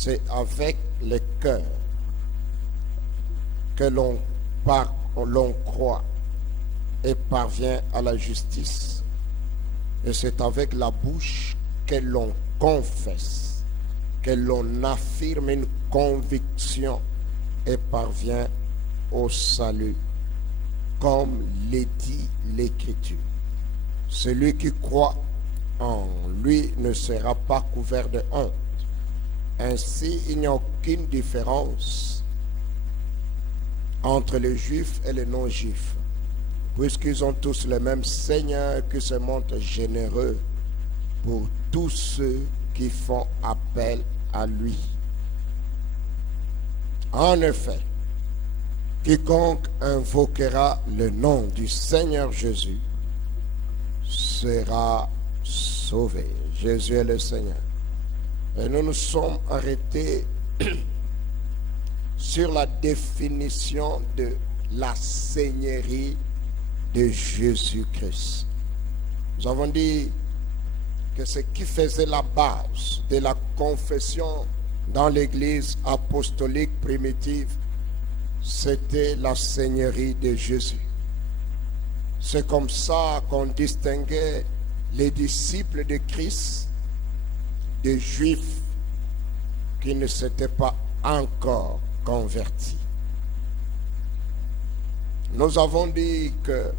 c'est avec le cœur que l'on croit et parvient à la justice. Et c'est avec la bouche que l'on confesse, que l'on affirme une conviction et parvient au salut, comme le dit l'Écriture. Celui qui croit en lui ne sera pas couvert de honte. Ainsi, il n'y a aucune différence entre les Juifs et les non-Juifs, puisqu'ils ont tous le même Seigneur qui se montre généreux pour tous ceux qui font appel à lui. En effet, quiconque invoquera le nom du Seigneur Jésus sera sauvé. Jésus est le Seigneur. Et nous nous sommes arrêtés sur la définition de la seigneurie de Jésus-Christ. Nous avons dit que ce qui faisait la base de la confession dans l'Église apostolique primitive, c'était la seigneurie de Jésus. C'est comme ça qu'on distinguait les disciples de Christ des Juifs qui ne s'étaient pas encore convertis. Nous avons dit que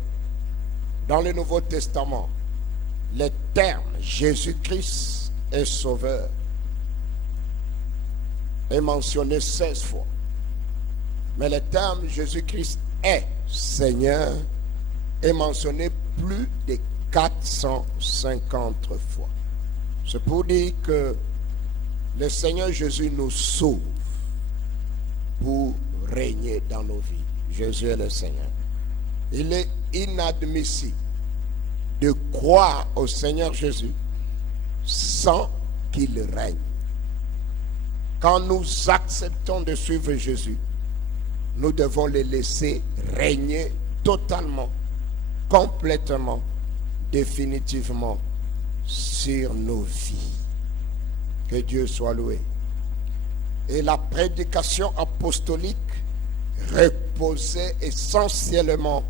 dans le Nouveau Testament, le terme Jésus-Christ est sauveur est mentionné 16 fois. Mais le terme Jésus-Christ est Seigneur est mentionné plus de 450 fois. C'est pour dire que le Seigneur Jésus nous sauve pour régner dans nos vies. Jésus est le Seigneur. Il est inadmissible de croire au Seigneur Jésus sans qu'il règne. Quand nous acceptons de suivre Jésus, nous devons le laisser régner totalement, complètement, définitivement sur nos vies. Que Dieu soit loué. Et la prédication apostolique reposait essentiellement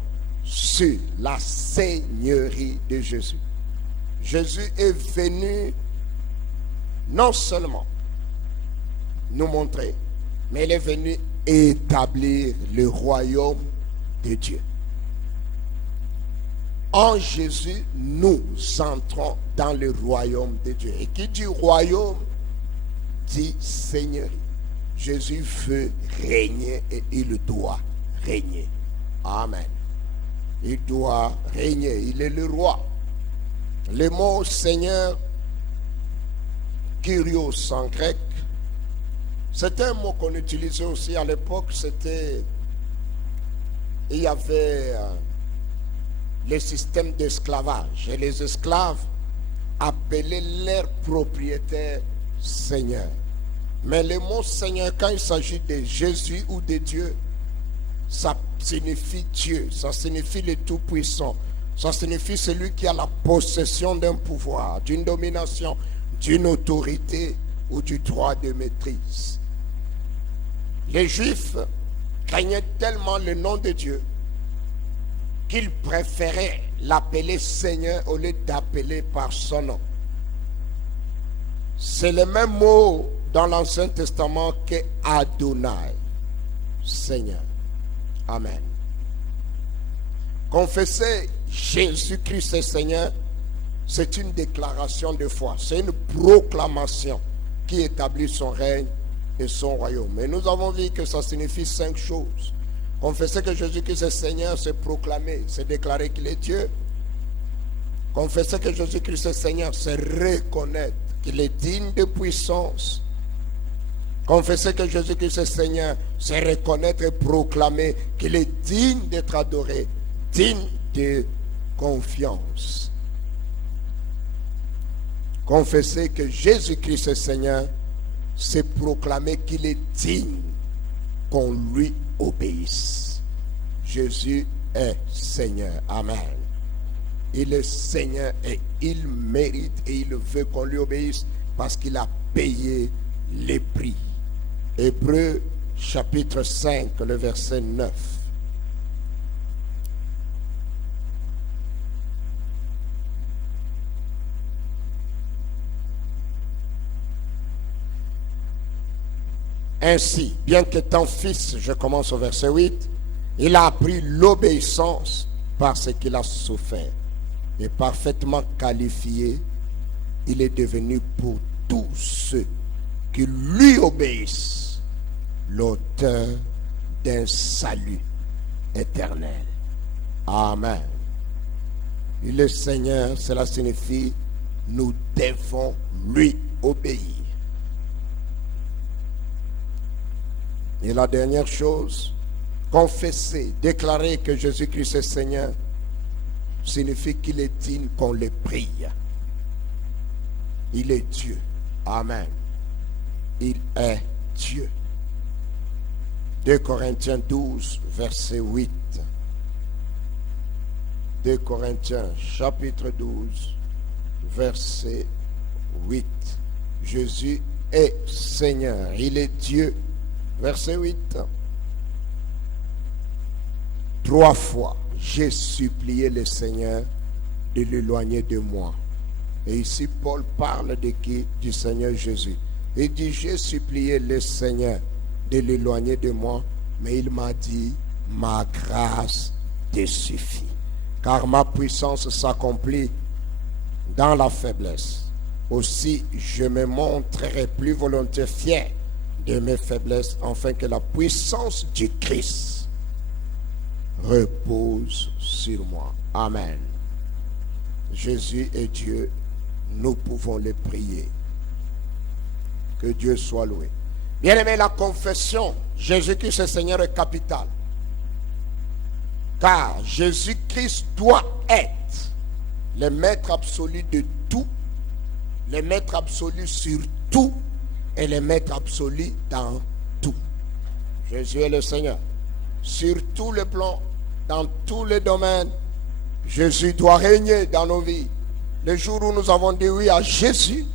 sur la seigneurie de Jésus. Jésus est venu non seulement nous montrer, mais il est venu établir le royaume de Dieu. En Jésus, nous entrons dans le royaume de Dieu. Et qui dit royaume, dit seigneurie. Jésus veut régner et il doit régner. Amen. Il doit régner. Il est le roi. Le mot Seigneur, Kyrios en grec, c'était un mot qu'on utilisait aussi à l'époque. Il y avait le système d'esclavage. Et les esclaves appelaient leur propriétaire Seigneur. Mais le mot Seigneur, quand il s'agit de Jésus ou de Dieu, ça signifie Dieu, ça signifie le Tout-Puissant, ça signifie celui qui a la possession d'un pouvoir, d'une domination, d'une autorité ou du droit de maîtrise. Les Juifs craignaient tellement le nom de Dieu qu'ils préféraient l'appeler Seigneur au lieu d'appeler par son nom. C'est le même mot dans l'Ancien Testament que Adonai, Seigneur. Amen. Confesser Jésus-Christ est Seigneur, c'est une déclaration de foi, c'est une proclamation qui établit son règne et son royaume. Mais nous avons vu que ça signifie 5 choses. Confesser que Jésus-Christ est Seigneur, c'est proclamer, c'est déclarer qu'il est Dieu. Confesser que Jésus-Christ est Seigneur, c'est reconnaître qu'il est digne de puissance. Confesser que Jésus-Christ est Seigneur, c'est reconnaître et proclamer qu'il est digne d'être adoré, digne de confiance. Confesser que Jésus-Christ est Seigneur, c'est proclamer qu'il est digne qu'on lui obéisse. Jésus est Seigneur. Amen. Il est Seigneur et il mérite et il veut qu'on lui obéisse parce qu'il a payé les prie. Hébreux chapitre 5, le verset 9. Ainsi, bien qu'étant fils, je commence au verset 8, il a appris l'obéissance parce qu'il a souffert. Et parfaitement qualifié, il est devenu pour tous ceux qui lui obéissent l'auteur d'un salut éternel. Amen. Et le Seigneur, cela signifie nous devons lui obéir. Et la dernière chose, confesser, déclarer que Jésus-Christ est Seigneur, signifie qu'il est digne qu'on le prie. Il est Dieu. Amen. Il est Dieu. 2 Corinthiens 12, verset 8. 2 Corinthiens, chapitre 12, verset 8. Jésus est Seigneur. Il est Dieu. Verset 8. 3 fois, j'ai supplié le Seigneur de l'éloigner de moi. Et ici, Paul parle de qui? Du Seigneur Jésus. Il dit, j'ai supplié le Seigneur de l'éloigner de moi, mais il m'a dit, ma grâce te suffit. Car ma puissance s'accomplit dans la faiblesse. Aussi, je me montrerai plus volontiers fier de mes faiblesses, afin que la puissance du Christ repose sur moi. Amen. Jésus est Dieu, nous pouvons le prier. Que Dieu soit loué. Bien-aimé, la confession, Jésus-Christ est Seigneur, est capitale. Car Jésus-Christ doit être le maître absolu de tout, le maître absolu sur tout, et le maître absolu dans tout. Jésus est le Seigneur. Sur tous les plans, dans tous les domaines, Jésus doit régner dans nos vies. Le jour où nous avons dit oui à Jésus,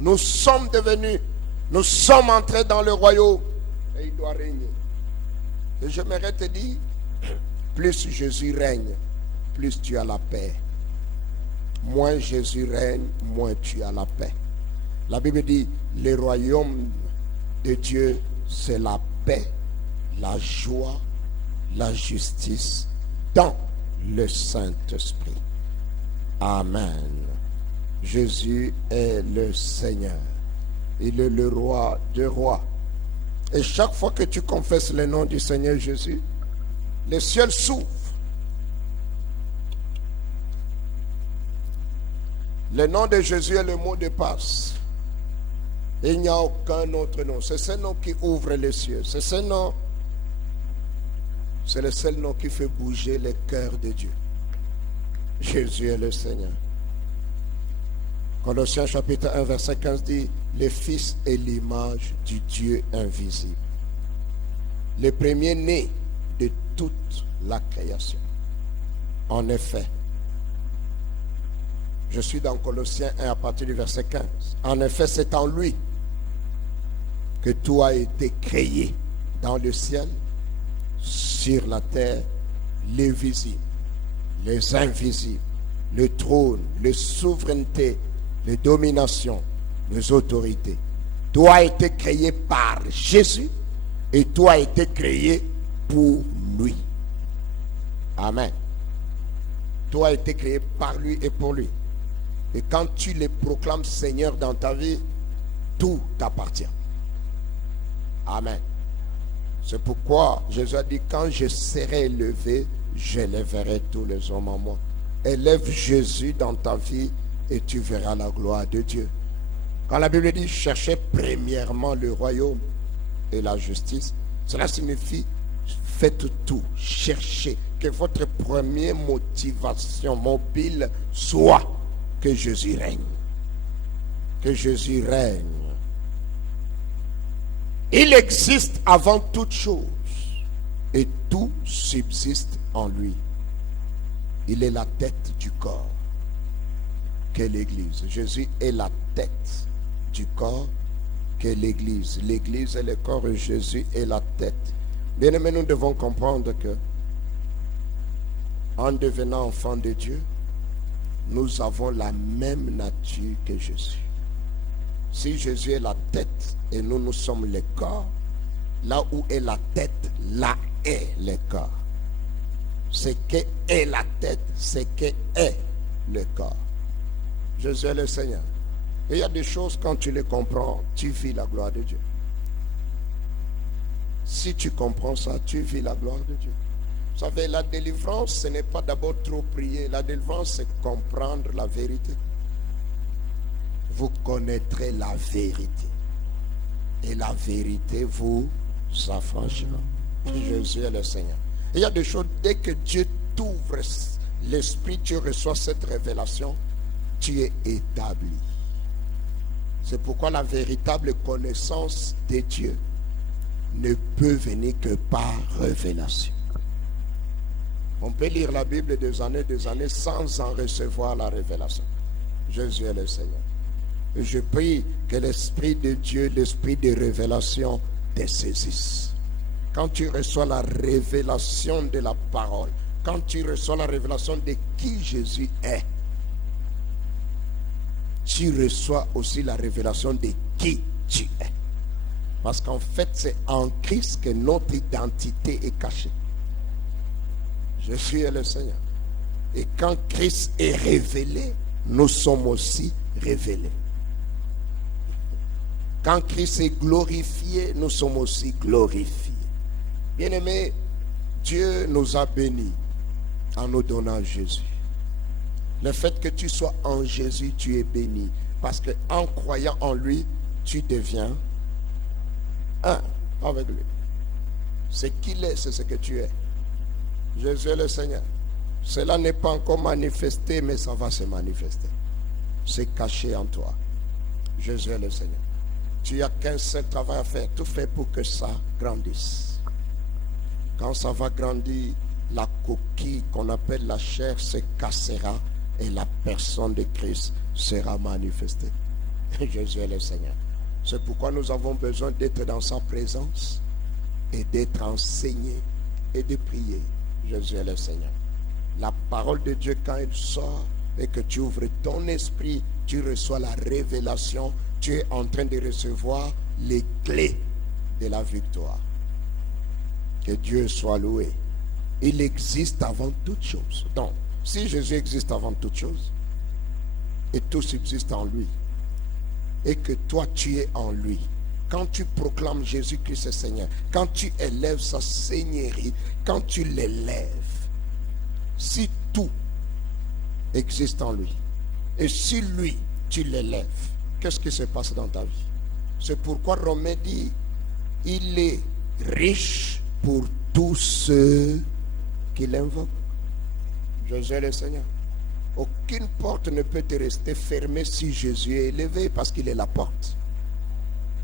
nous sommes entrés dans le royaume et il doit régner. Et j'aimerais te dire, plus Jésus règne, plus tu as la paix. Moins Jésus règne, moins tu as la paix. La Bible dit, le royaume de Dieu, c'est la paix, la joie, la justice dans le Saint-Esprit. Amen. Jésus est le Seigneur. Il est le roi des rois. Et chaque fois que tu confesses le nom du Seigneur Jésus, le ciel s'ouvre. Le nom de Jésus est le mot de passe. Il n'y a aucun autre nom. C'est ce nom qui ouvre les cieux. C'est ce nom. C'est le seul nom qui fait bouger le cœur de Dieu. Jésus est le Seigneur. Colossiens chapitre 1 verset 15 dit, le Fils est l'image du Dieu invisible. Le premier-né de toute la création. En effet, je suis dans Colossiens 1 à partir du verset 15. En effet, c'est en lui que tout a été créé dans le ciel, sur la terre, les visibles, les invisibles, le trône, les souverainetés, les dominations, les autorités. Tout a été créé par Jésus et tout a été créé pour lui. Amen. Tout a été créé par lui et pour lui. Et quand tu le proclames Seigneur dans ta vie, tout t'appartient. Amen. C'est pourquoi Jésus a dit, quand je serai élevé, j'élèverai tous les hommes en moi. Élève Jésus dans ta vie et tu verras la gloire de Dieu. Quand la Bible dit, cherchez premièrement le royaume et la justice, cela signifie, faites tout, cherchez, que votre première motivation mobile soit que Jésus règne. Que Jésus règne. Il existe avant toute chose et tout subsiste en lui. Il est la tête du corps qu'est l'Église. Jésus est la tête du corps qu'est l'Église. L'Église est le corps et Jésus est la tête. Bien-aimés, nous devons comprendre que en devenant enfants de Dieu, nous avons la même nature que Jésus. Si Jésus est la tête et nous, nous sommes le corps, là où est la tête, là est le corps. Ce qu'est la tête, c'est qu'est le corps. Jésus est le Seigneur. Et il y a des choses, quand tu les comprends, tu vis la gloire de Dieu. Si tu comprends ça, tu vis la gloire de Dieu. Vous savez, la délivrance, ce n'est pas d'abord trop prier. La délivrance, c'est comprendre la vérité. Vous connaîtrez la vérité. Et la vérité vous affranchira. Jésus est le Seigneur. Et il y a des choses, dès que Dieu t'ouvre l'esprit, tu reçois cette révélation, tu es établi. C'est pourquoi la véritable connaissance de Dieu ne peut venir que par révélation. On peut lire la Bible des années sans en recevoir la révélation. Jésus est le Seigneur. Et je prie que l'Esprit de Dieu, l'Esprit de révélation te saisisse. Quand tu reçois la révélation de la parole, quand tu reçois la révélation de qui Jésus est, tu reçois aussi la révélation de qui tu es. Parce qu'en fait, c'est en Christ que notre identité est cachée. Jésus est le Seigneur. Et quand Christ est révélé, nous sommes aussi révélés. Quand Christ est glorifié, nous sommes aussi glorifiés. Bien-aimés, Dieu nous a bénis en nous donnant Jésus. Le fait que tu sois en Jésus, tu es béni. Parce qu'en croyant en lui, tu deviens un avec lui. Ce qu'il est, c'est ce que tu es. Jésus est le Seigneur. Cela n'est pas encore manifesté, mais ça va se manifester. C'est caché en toi. Jésus est le Seigneur. Tu n'as qu'un seul travail à faire. Tout fait pour que ça grandisse. Quand ça va grandir, la coquille qu'on appelle la chair se cassera et la personne de Christ sera manifestée. Jésus est le Seigneur. C'est pourquoi nous avons besoin d'être dans sa présence et d'être enseignés et de prier. Jésus est le Seigneur. La parole de Dieu, quand elle sort et que tu ouvres ton esprit, tu reçois la révélation. Tu es en train de recevoir les clés de la victoire. Que Dieu soit loué. Il existe avant toute chose. Donc, si Jésus existe avant toute chose, et tout subsiste en lui, et que toi tu es en lui, quand tu proclames Jésus-Christ est Seigneur, quand tu élèves sa seigneurie, quand tu l'élèves, si tout existe en lui, et si lui, tu l'élèves, qu'est-ce qui se passe dans ta vie? C'est pourquoi Romain dit, il est riche pour tous ceux qui l'invoquent. Jésus est le Seigneur. Aucune porte ne peut te rester fermée si Jésus est élevé, parce qu'il est la porte.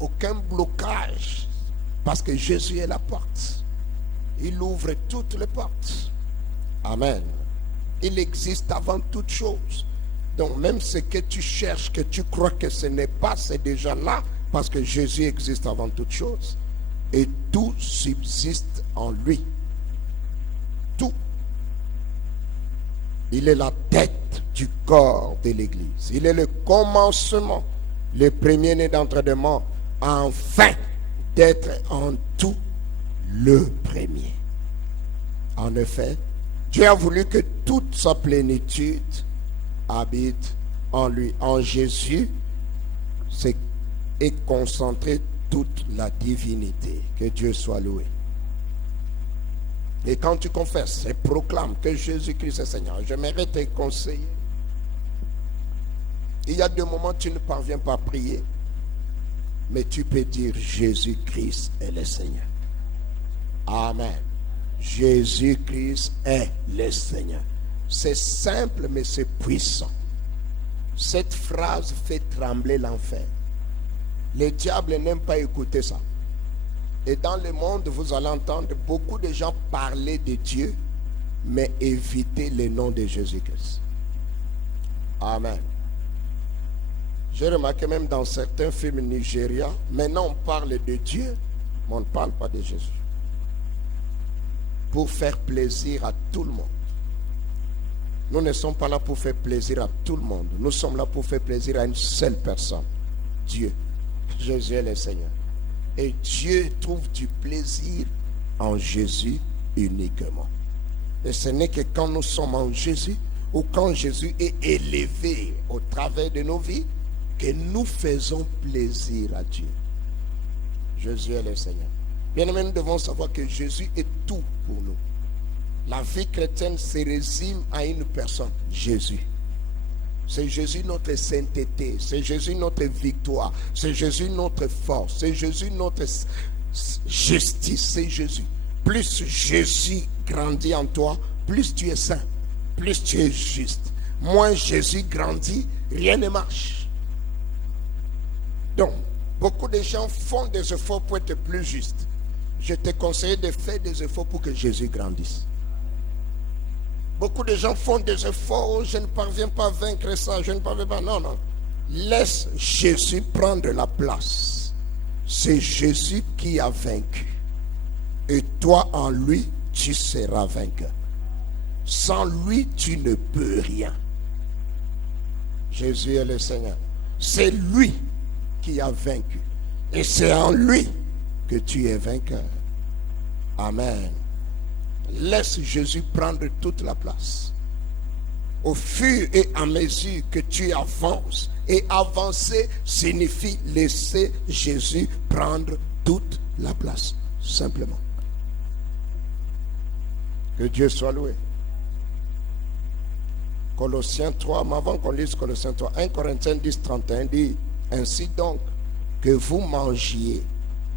Aucun blocage, parce que Jésus est la porte. Il ouvre toutes les portes. Amen. Il existe avant toute chose. Donc même ce que tu cherches, que tu crois que ce n'est pas, c'est déjà là, parce que Jésus existe avant toute chose. Et tout subsiste en lui. Tout. Il est la tête du corps de l'Église. Il est le commencement, le premier-né d'entre des morts, afin d'être en tout le premier. En effet, Dieu a voulu que toute sa plénitude habite en lui. En Jésus, est concentrée toute la divinité. Que Dieu soit loué. Et quand tu confesses et proclames que Jésus-Christ est Seigneur, j'aimerais te conseiller. Il y a des moments où tu ne parviens pas à prier, mais tu peux dire Jésus-Christ est le Seigneur. Amen. Jésus-Christ est le Seigneur. C'est simple, mais c'est puissant. Cette phrase fait trembler l'enfer. Le diable n'aime pas écouter ça. Et dans le monde, vous allez entendre beaucoup de gens parler de Dieu, mais éviter le nom de Jésus-Christ. Amen. J'ai remarqué même dans certains films nigérians, maintenant on parle de Dieu, mais on ne parle pas de Jésus. Pour faire plaisir à tout le monde. Nous ne sommes pas là pour faire plaisir à tout le monde. Nous sommes là pour faire plaisir à une seule personne. Dieu. Jésus est le Seigneur. Et Dieu trouve du plaisir en Jésus uniquement. Et ce n'est que quand nous sommes en Jésus, ou quand Jésus est élevé au travers de nos vies, que nous faisons plaisir à Dieu. Jésus est le Seigneur. Bien-aimés, nous devons savoir que Jésus est tout pour nous. La vie chrétienne se résume à une personne, Jésus. C'est Jésus notre sainteté, c'est Jésus notre victoire, c'est Jésus notre force, c'est Jésus notre justice, c'est Jésus. Plus Jésus grandit en toi, plus tu es saint, plus tu es juste. Moins Jésus grandit, rien ne marche. Donc, beaucoup de gens font des efforts pour être plus justes. Je te conseille de faire des efforts pour que Jésus grandisse. Beaucoup de gens font des efforts, oh, je ne parviens pas à vaincre ça, je ne parviens pas. Non, non. Laisse Jésus prendre la place. C'est Jésus qui a vaincu. Et toi, en lui, tu seras vainqueur. Sans lui, tu ne peux rien. Jésus est le Seigneur. C'est lui qui a vaincu. Et c'est en lui que tu es vainqueur. Amen. Laisse Jésus prendre toute la place. Au fur et à mesure que tu avances, et avancer signifie laisser Jésus prendre toute la place. Simplement. Que Dieu soit loué. Colossiens 3, mais avant qu'on lise Colossiens 3, 1 Corinthiens 10, 31 dit: ainsi donc, que vous mangiez,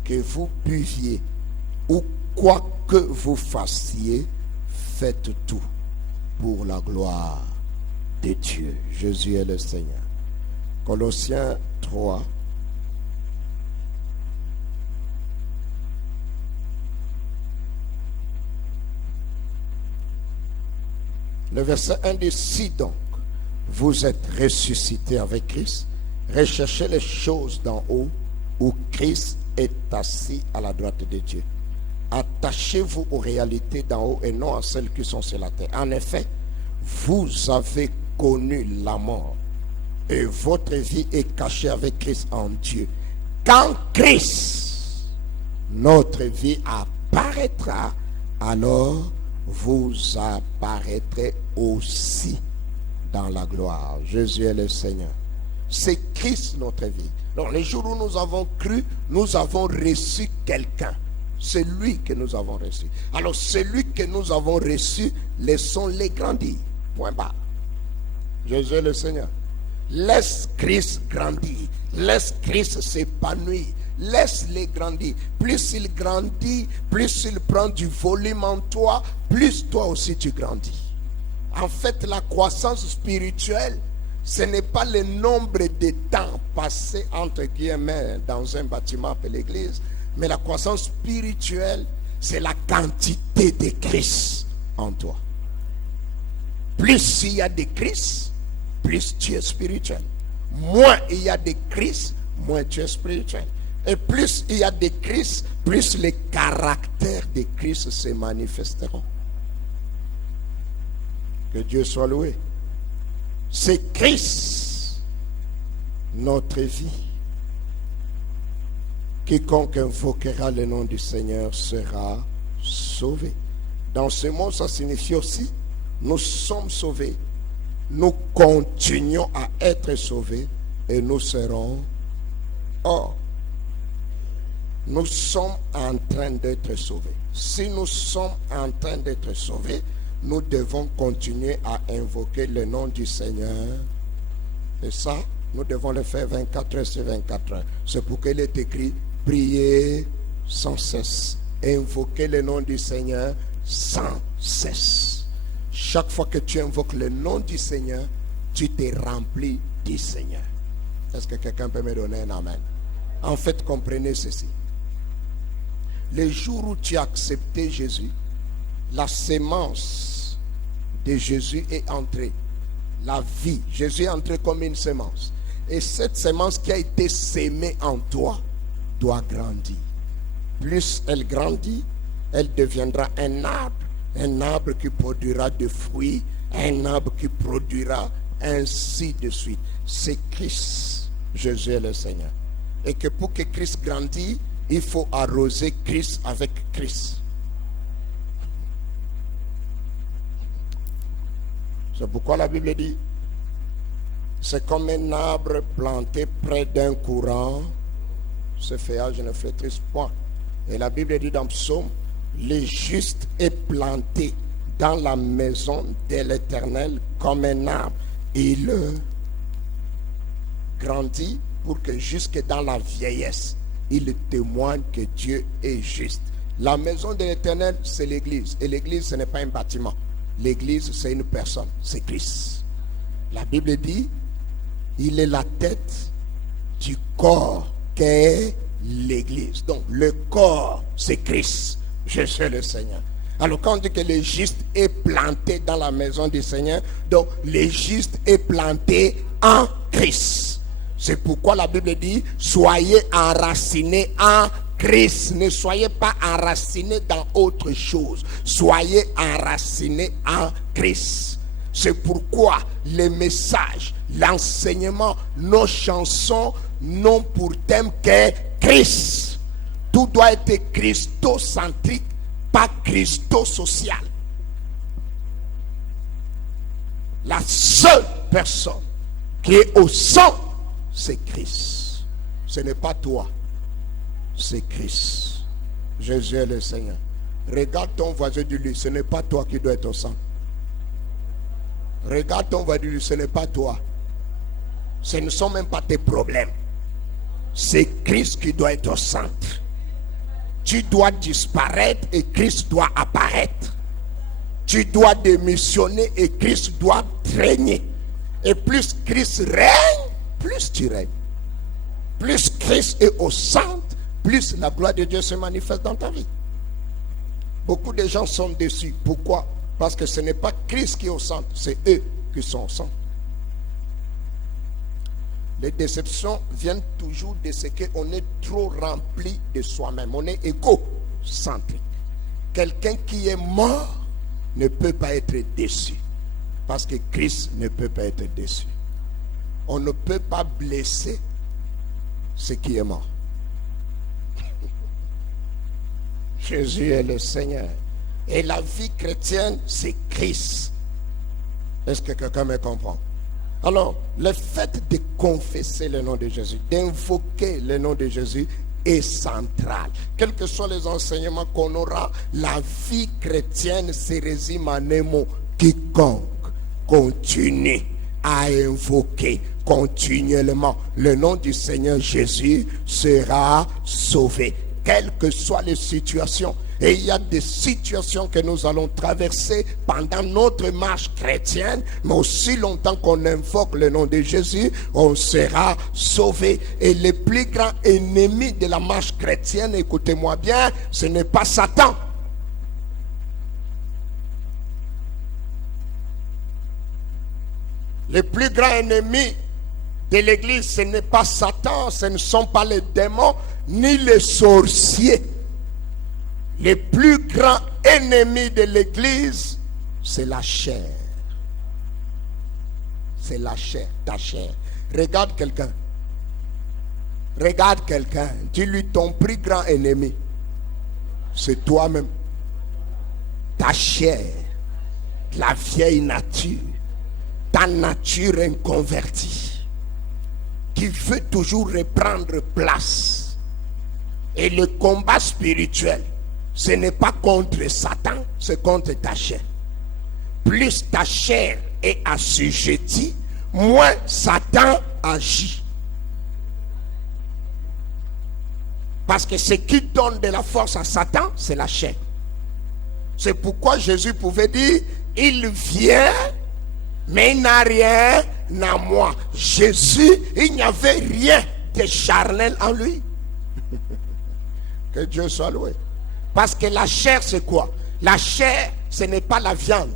que vous buviez, ou quoi que vous fassiez, faites tout pour la gloire de Dieu. Jésus est le Seigneur. Colossiens 3. Le verset 1 dit: si donc vous êtes ressuscités avec Christ, recherchez les choses d'en haut où Christ est assis à la droite de Dieu. Attachez-vous aux réalités d'en haut et non à celles qui sont sur la terre. En effet, vous avez connu la mort et votre vie est cachée avec Christ en Dieu. Quand Christ, notre vie, apparaîtra, alors vous apparaîtrez aussi dans la gloire. Jésus est le Seigneur. C'est Christ notre vie. Donc les jours où nous avons cru, nous avons reçu quelqu'un. C'est lui que nous avons reçu. Alors celui que nous avons reçu, laissons-les grandir. Point barre. Jésus est le Seigneur. Laisse Christ grandir. Laisse Christ s'épanouir. Laisse-les grandir. Plus il grandit, plus il prend du volume en toi, plus toi aussi tu grandis. En fait, la croissance spirituelle, ce n'est pas le nombre de temps passé entre guillemets dans un bâtiment appelé l'église, mais la croissance spirituelle, c'est la quantité de Christ en toi. Plus il y a de Christ, plus tu es spirituel. Moins il y a de Christ, moins tu es spirituel. Et plus il y a de Christ, plus les caractères de Christ se manifesteront. Que Dieu soit loué. C'est Christ, notre vie. Quiconque invoquera le nom du Seigneur sera sauvé. Dans ce mot, ça signifie aussi, nous sommes sauvés. Nous continuons à être sauvés et nous serons hors. Nous sommes en train d'être sauvés. Si nous sommes en train d'être sauvés, nous devons continuer à invoquer le nom du Seigneur. Et ça, nous devons le faire 24 heures sur 24 heures. C'est pourquoi il est écrit: priez sans cesse. Invoquer le nom du Seigneur sans cesse. Chaque fois que tu invoques le nom du Seigneur, tu t'es rempli du Seigneur. Est-ce que quelqu'un peut me donner un amen? En fait, comprenez ceci. Le jour où tu as accepté Jésus, la sémence de Jésus est entrée. La vie. Jésus est entré comme une sémence. Et cette semence qui a été sémée en toi doit grandir. Plus elle grandit, elle deviendra un arbre qui produira des fruits, un arbre qui produira ainsi de suite. C'est Christ. Jésus est le Seigneur. Et que pour que Christ grandisse, il faut arroser Christ avec Christ. C'est pourquoi la Bible dit, c'est comme un arbre planté près d'un courant, ce feuillage ne flétrisse point. Et la Bible dit dans Psaume, le juste est planté dans la maison de l'Éternel comme un arbre. Il grandit pour que jusque dans la vieillesse, il témoigne que Dieu est juste. La maison de l'Éternel, c'est l'église. Et l'église, ce n'est pas un bâtiment. L'église, c'est une personne, c'est Christ. La Bible dit, il est la tête du corps qu'est l'église. Donc, le corps, c'est Christ. Je suis le Seigneur. Alors, quand on dit que le juste est planté dans la maison du Seigneur, donc, le juste est planté en Christ. C'est pourquoi la Bible dit, soyez enracinés en Christ. Ne soyez pas enracinés dans autre chose. Soyez enracinés en Christ. C'est pourquoi les messages, l'enseignement, nos chansons n'ont pour thème que Christ. Tout doit être christocentrique, pas christosocial. La seule personne qui est au centre, c'est Christ. Ce n'est pas toi, c'est Christ. Jésus est le Seigneur. Regarde ton voisin du lit, ce n'est pas toi qui dois être au centre. Regarde ton voisin du lit, ce n'est pas toi. Ce ne sont même pas tes problèmes. C'est Christ qui doit être au centre. Tu dois disparaître et Christ doit apparaître. Tu dois démissionner et Christ doit régner. Et plus Christ règne, plus tu règnes. Plus Christ est au centre, plus la gloire de Dieu se manifeste dans ta vie. Beaucoup de gens sont déçus. Pourquoi? Parce que ce n'est pas Christ qui est au centre, c'est eux qui sont au centre. Les déceptions viennent toujours de ce qu'on est trop rempli de soi-même. On est égocentrique. Quelqu'un qui est mort ne peut pas être déçu. Parce que Christ ne peut pas être déçu. On ne peut pas blesser ce qui est mort. Jésus est le Seigneur. Et la vie chrétienne, c'est Christ. Est-ce que quelqu'un me comprend? Alors, le fait de confesser le nom de Jésus, d'invoquer le nom de Jésus est central. Quels que soient les enseignements qu'on aura, la vie chrétienne se résume en un mot: quiconque continue à invoquer continuellement le nom du Seigneur Jésus sera sauvé. Quelles que soient les situations. Et il y a des situations que nous allons traverser pendant notre marche chrétienne, mais aussi longtemps qu'on invoque le nom de Jésus, on sera sauvé. Et le plus grand ennemi de la marche chrétienne, écoutez-moi bien, ce n'est pas Satan. Le plus grand ennemi de l'église, ce n'est pas Satan, ce ne sont pas les démons, ni les sorciers. Le plus grand ennemi de l'église, c'est la chair. C'est la chair, ta chair. Regarde quelqu'un. Regarde quelqu'un. Dis-lui, ton plus grand ennemi, c'est toi-même. Ta chair, la vieille nature, ta nature inconvertie, qui veut toujours reprendre place. Et le combat spirituel, ce n'est pas contre Satan, c'est contre ta chair. Plus ta chair est assujettie, moins Satan agit. Parce que ce qui donne de la force à Satan, c'est la chair. C'est pourquoi Jésus pouvait dire, il vient, mais il n'a rien à moi. Jésus, il n'y avait rien de charnel en lui. Que Dieu soit loué. Parce que la chair, c'est quoi? La chair, ce n'est pas la viande.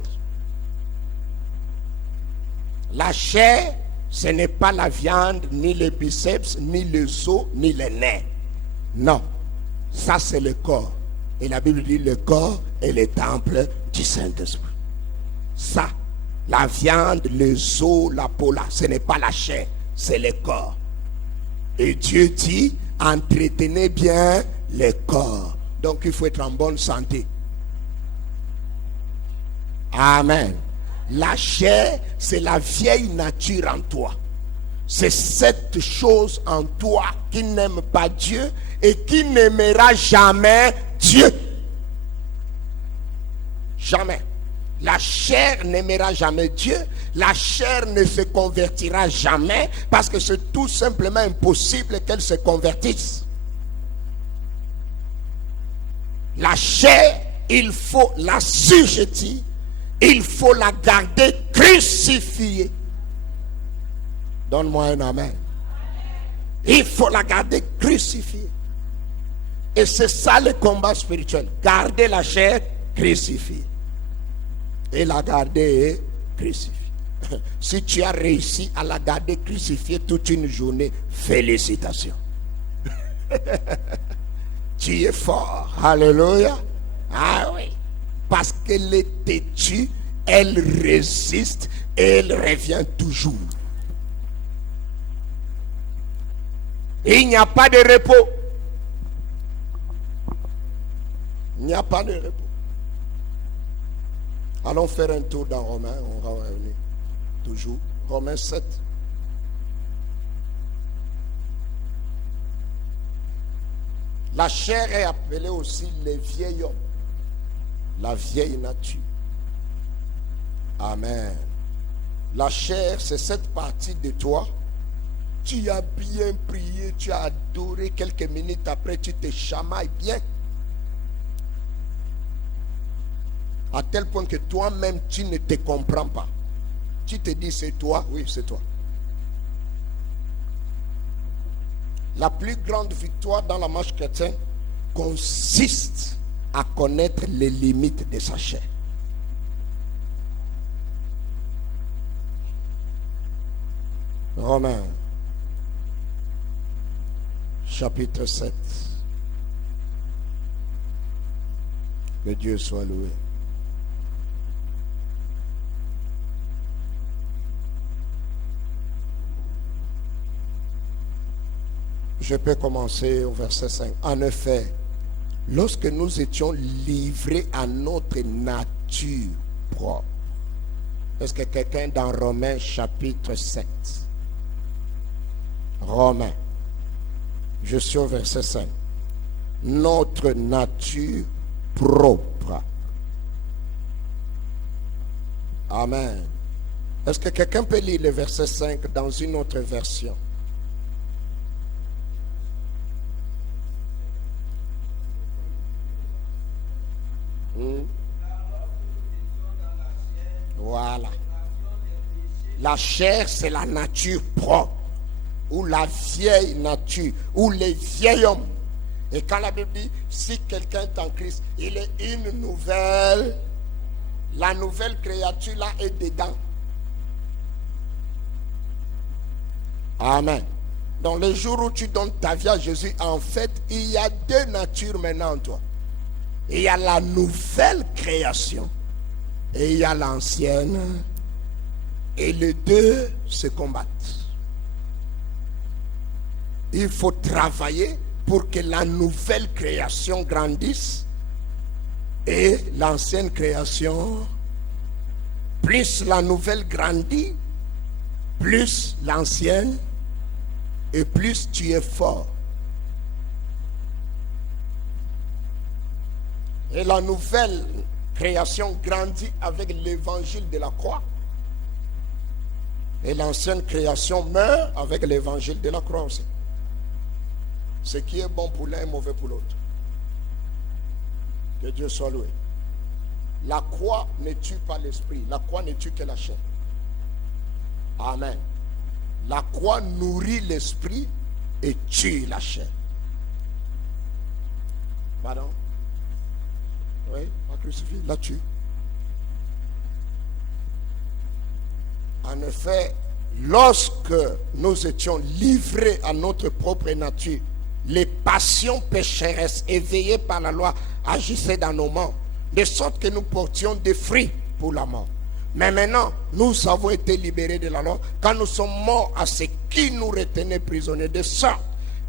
La chair, Ce n'est pas la viande, ni les biceps, ni les os, ni les nerfs. Non. Ça, c'est le corps. Et la Bible dit le corps est le temple du Saint-Esprit. Ça, la viande, les os, la peau là, ce n'est pas la chair, c'est le corps. Et Dieu dit, entretenez bien le corps. Donc il faut être en bonne santé. Amen. La chair, c'est la vieille nature en toi. C'est cette chose en toi qui n'aime pas Dieu et qui n'aimera jamais Dieu. Jamais. La chair n'aimera jamais Dieu. La chair ne se convertira jamais parce que c'est tout simplement impossible qu'elle se convertisse. La chair, il faut la sujeter. Il faut la garder crucifiée. Donne-moi un amen. Il faut la garder crucifiée. Et c'est ça le combat spirituel. Garder la chair crucifiée. Et la garder crucifiée. Si tu as réussi à la garder crucifiée toute une journée, félicitations. Tu es fort. Alléluia. Ah oui. Parce qu'elle est têtue, elle résiste et elle revient toujours. Et il n'y a pas de repos. Il n'y a pas de repos. Allons faire un tour dans Romains, on va revenir toujours. Romains 7. La chair est appelée aussi le vieil homme. La vieille nature. Amen. La chair, c'est cette partie de toi. Tu as bien prié, tu as adoré, quelques minutes après, tu te chamailles bien. À tel point que toi-même, tu ne te comprends pas. Tu te dis, c'est toi? Oui, c'est toi. La plus grande victoire dans la marche chrétienne consiste à connaître les limites de sa chair. Romains, chapitre 7. Que Dieu soit loué. Je peux commencer au verset 5. En effet, lorsque nous étions livrés à notre nature propre. Est-ce que quelqu'un dans Romains chapitre 7? Romains. Je suis au verset 5. Notre nature propre. Amen. Est-ce que quelqu'un peut lire le verset 5 dans une autre version? Voilà. La chair, c'est la nature propre, ou la vieille nature, ou les vieils hommes. Et quand la Bible dit, si quelqu'un est en Christ, il est une nouvelle, la nouvelle créature là est dedans. Amen. Dans le jour où tu donnes ta vie à Jésus, en fait, il y a deux natures maintenant en toi. Il y a la nouvelle création et il y a l'ancienne. Et les deux se combattent. Il faut travailler pour que la nouvelle création grandisse et l'ancienne création, plus la nouvelle grandit, plus l'ancienne et plus tu es fort. Et la nouvelle création grandit avec l'évangile de la croix. Et l'ancienne création meurt avec l'évangile de la croix aussi. Ce qui est bon pour l'un est mauvais pour l'autre. Que Dieu soit loué. La croix ne tue pas l'esprit. La croix ne tue que la chair. Amen. La croix nourrit l'esprit et tue la chair. Pardon? Oui, la crucifix, la tue. En effet, lorsque nous étions livrés à notre propre nature, les passions pécheresses éveillées par la loi agissaient dans nos membres, de sorte que nous portions des fruits pour la mort. Mais maintenant, nous avons été libérés de la loi quand nous sommes morts à ce qui nous retenait prisonniers, de sorte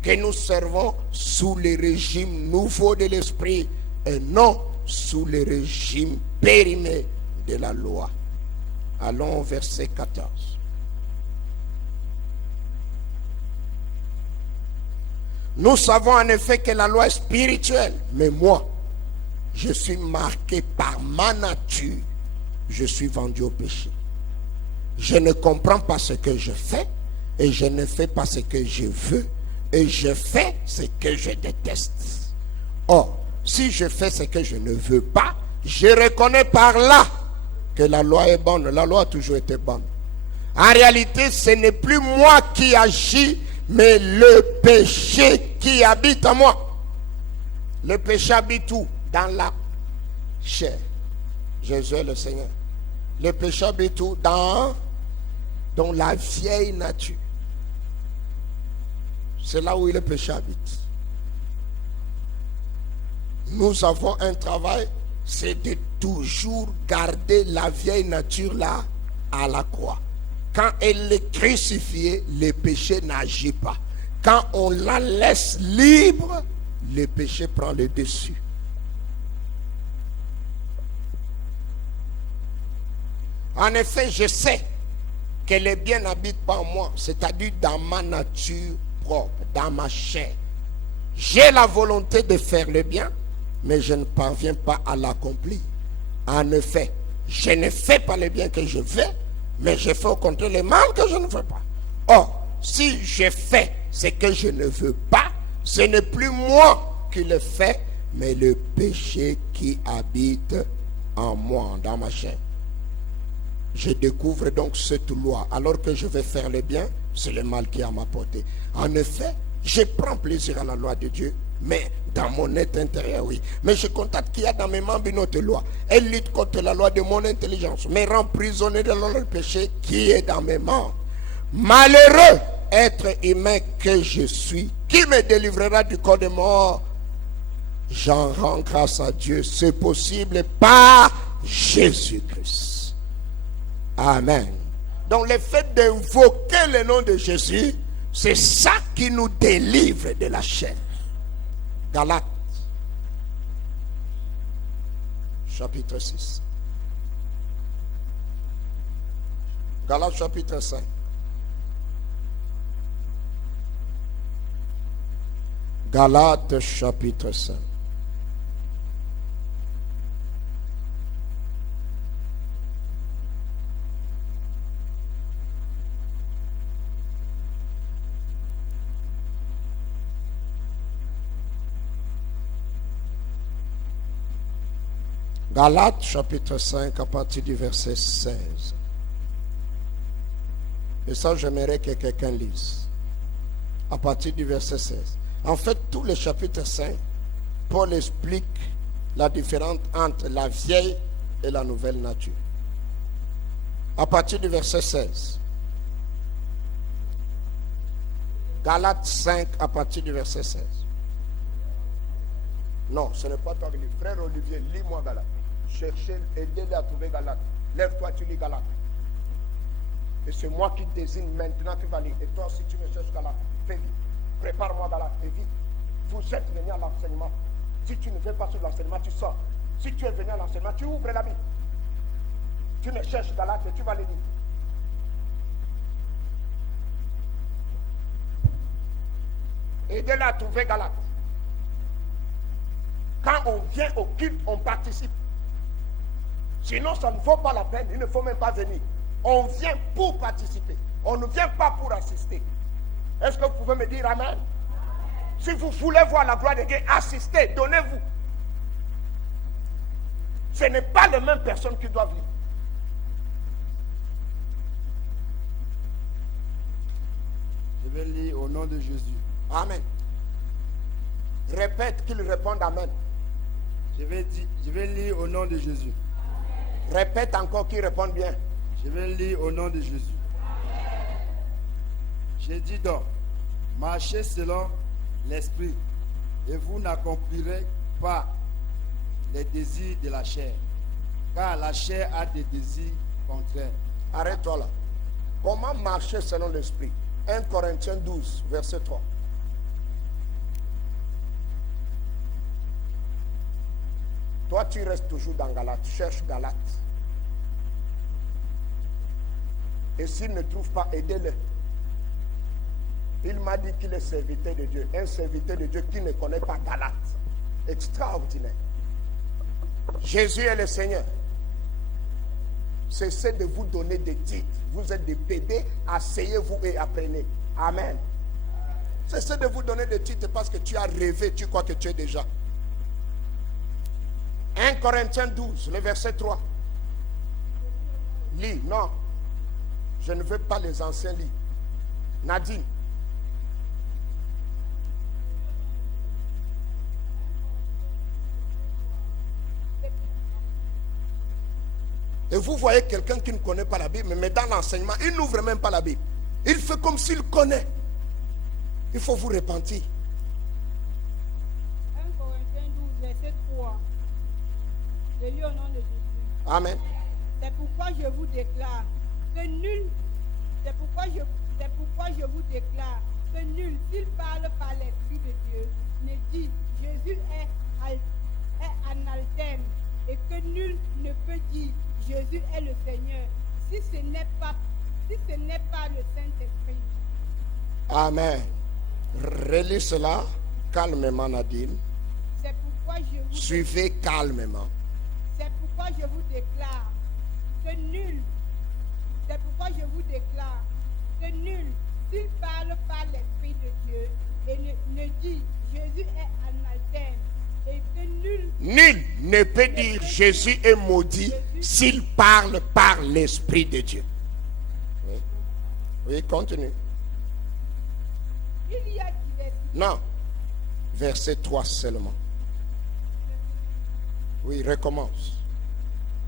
que nous servons sous le régime nouveau de l'esprit et non sous le régime périmé de la loi. Allons au verset 14. Nous savons en effet que la loi est spirituelle, mais moi, je suis marqué par ma nature. Je suis vendu au péché. Je ne comprends pas ce que je fais et je ne fais pas ce que je veux et je fais ce que je déteste. Or, si je fais ce que je ne veux pas, je reconnais par là que la loi est bonne. La loi a toujours été bonne. En réalité, ce n'est plus moi qui agis, mais le péché qui habite en moi. Le péché habite où? Dans la chair. Jésus est le Seigneur. Le péché habite où? Dans la vieille nature. C'est là où le péché habite. Nous avons un travail, c'est de toujours garder la vieille nature là à la croix. Quand elle est crucifiée, le péché n'agit pas. Quand on la laisse libre, le péché prend le dessus. En effet, je sais que le bien n'habite pas en moi, c'est-à-dire dans ma nature propre, dans ma chair. J'ai la volonté de faire le bien, mais je ne parviens pas à l'accomplir. En effet, je ne fais pas le bien que je veux, mais je fais au contraire le mal que je ne veux pas. Or, si je fais ce que je ne veux pas, ce n'est plus moi qui le fais, mais le péché qui habite en moi, dans ma chair. Je découvre donc cette loi. Alors que je vais faire le bien, c'est le mal qui est à ma portée. En effet, je prends plaisir à la loi de Dieu, mais dans mon être intérieur, oui. Mais je constate qu'il y a dans mes membres une autre loi. Elle lutte contre la loi de mon intelligence, me rend prisonnier de le péché qui est dans mes membres. Malheureux être humain que je suis, qui me délivrera du corps de mort? J'en rends grâce à Dieu. C'est possible par Jésus-Christ. Amen. Donc le fait d'invoquer le nom de Jésus, c'est ça qui nous délivre de la chair. Galates, chapitre 6. Galates, chapitre 5. Galates, chapitre 5. Galates chapitre 5 à partir du verset 16. Et ça, j'aimerais que quelqu'un lise. À partir du verset 16. En fait, tout le chapitre 5, Paul explique la différence entre la vieille et la nouvelle nature. À partir du verset 16. Galates 5 à partir du verset 16. Non, ce n'est pas toi qui lis. Frère Olivier, lis-moi Galates. Cherchez, aidez-les à trouver Galates. Lève-toi, tu lis Galates. Et c'est moi qui désigne maintenant, tu vas lire. Et toi, si tu me cherches Galates, fais vite. Prépare-moi Galates, fais vite. Vous êtes venus à l'enseignement. Si tu ne veux pas sur l'enseignement, tu sors. Si tu es venu à l'enseignement, tu ouvres la Bible. Tu me cherches Galates et tu vas les lire. Aidez-les à trouver Galates. Quand on vient au culte, on participe. Sinon, ça ne vaut pas la peine. Il ne faut même pas venir. On vient pour participer. On ne vient pas pour assister. Est-ce que vous pouvez me dire Amen? Si vous voulez voir la gloire de Dieu, assistez, donnez-vous. Ce n'est pas les mêmes personnes qui doivent lire. Je vais lire au nom de Jésus. Amen. Répète qu'ils répondent Amen. Je vais lire au nom de Jésus. Répète encore qu'ils répondent bien. Je vais lire au nom de Jésus. J'ai dit donc, marchez selon l'esprit, et vous n'accomplirez pas les désirs de la chair, car la chair a des désirs contraires. Arrête-toi là. Comment marcher selon l'esprit? 1 Corinthiens 12, verset 3. Toi, tu restes toujours dans Galate. Cherche Galate. Et s'il ne trouve pas, aidez-le. Il m'a dit qu'il est serviteur de Dieu. Un serviteur de Dieu qui ne connaît pas Galate. Extraordinaire. Jésus est le Seigneur. Cessez de vous donner des titres. Vous êtes des bébés, asseyez-vous et apprenez. Amen. Cessez de vous donner des titres parce que tu as rêvé, tu crois que tu es déjà. 1 Corinthiens 12, le verset 3. Lis, non. Je ne veux pas les anciens lits. Nadine. Et vous voyez quelqu'un qui ne connaît pas la Bible, mais dans l'enseignement, il n'ouvre même pas la Bible. Il fait comme s'il connaît. Il faut vous repentir. 1 Corinthiens 12, verset 3. Je lis au nom de Jésus. Amen. C'est pourquoi je vous déclare que nul, c'est pourquoi je vous déclare que nul, s'il parle par l'Esprit de Dieu, ne dit Jésus est anathème, et que nul ne peut dire Jésus est le Seigneur, si ce n'est pas le Saint-Esprit. Amen. Relis cela calmement, Nadine. C'est pourquoi Suivez calmement. C'est pourquoi je vous déclare que nul, c'est pourquoi je vous déclare que nul, s'il parle par l'Esprit de Dieu et ne dit Jésus est anathème, et que nul ne peut dire Jésus est maudit s'il parle par l'Esprit de Dieu. Oui, oui, continue. Il y a diversité. Non, verset 3 seulement. Oui, recommence.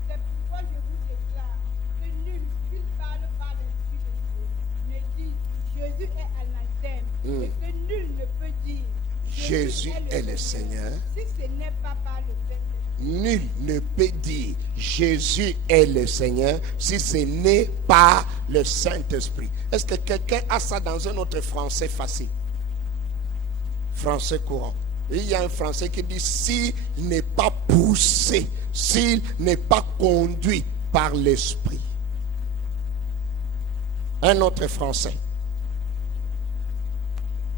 C'est pourquoi je vous déclare que nul, s'il parle par l'Esprit de Dieu, ne dit Jésus est anathème, et que nul ne peut dire Jésus est le Seigneur. si ce n'est pas par le Saint-Esprit. Nul ne peut dire Jésus est le Seigneur si ce n'est pas le Saint-Esprit. Est-ce que quelqu'un a ça dans un autre français facile? Français courant. Il y a un français qui dit s'il n'est pas poussé, s'il n'est pas conduit par l'Esprit. Un autre français.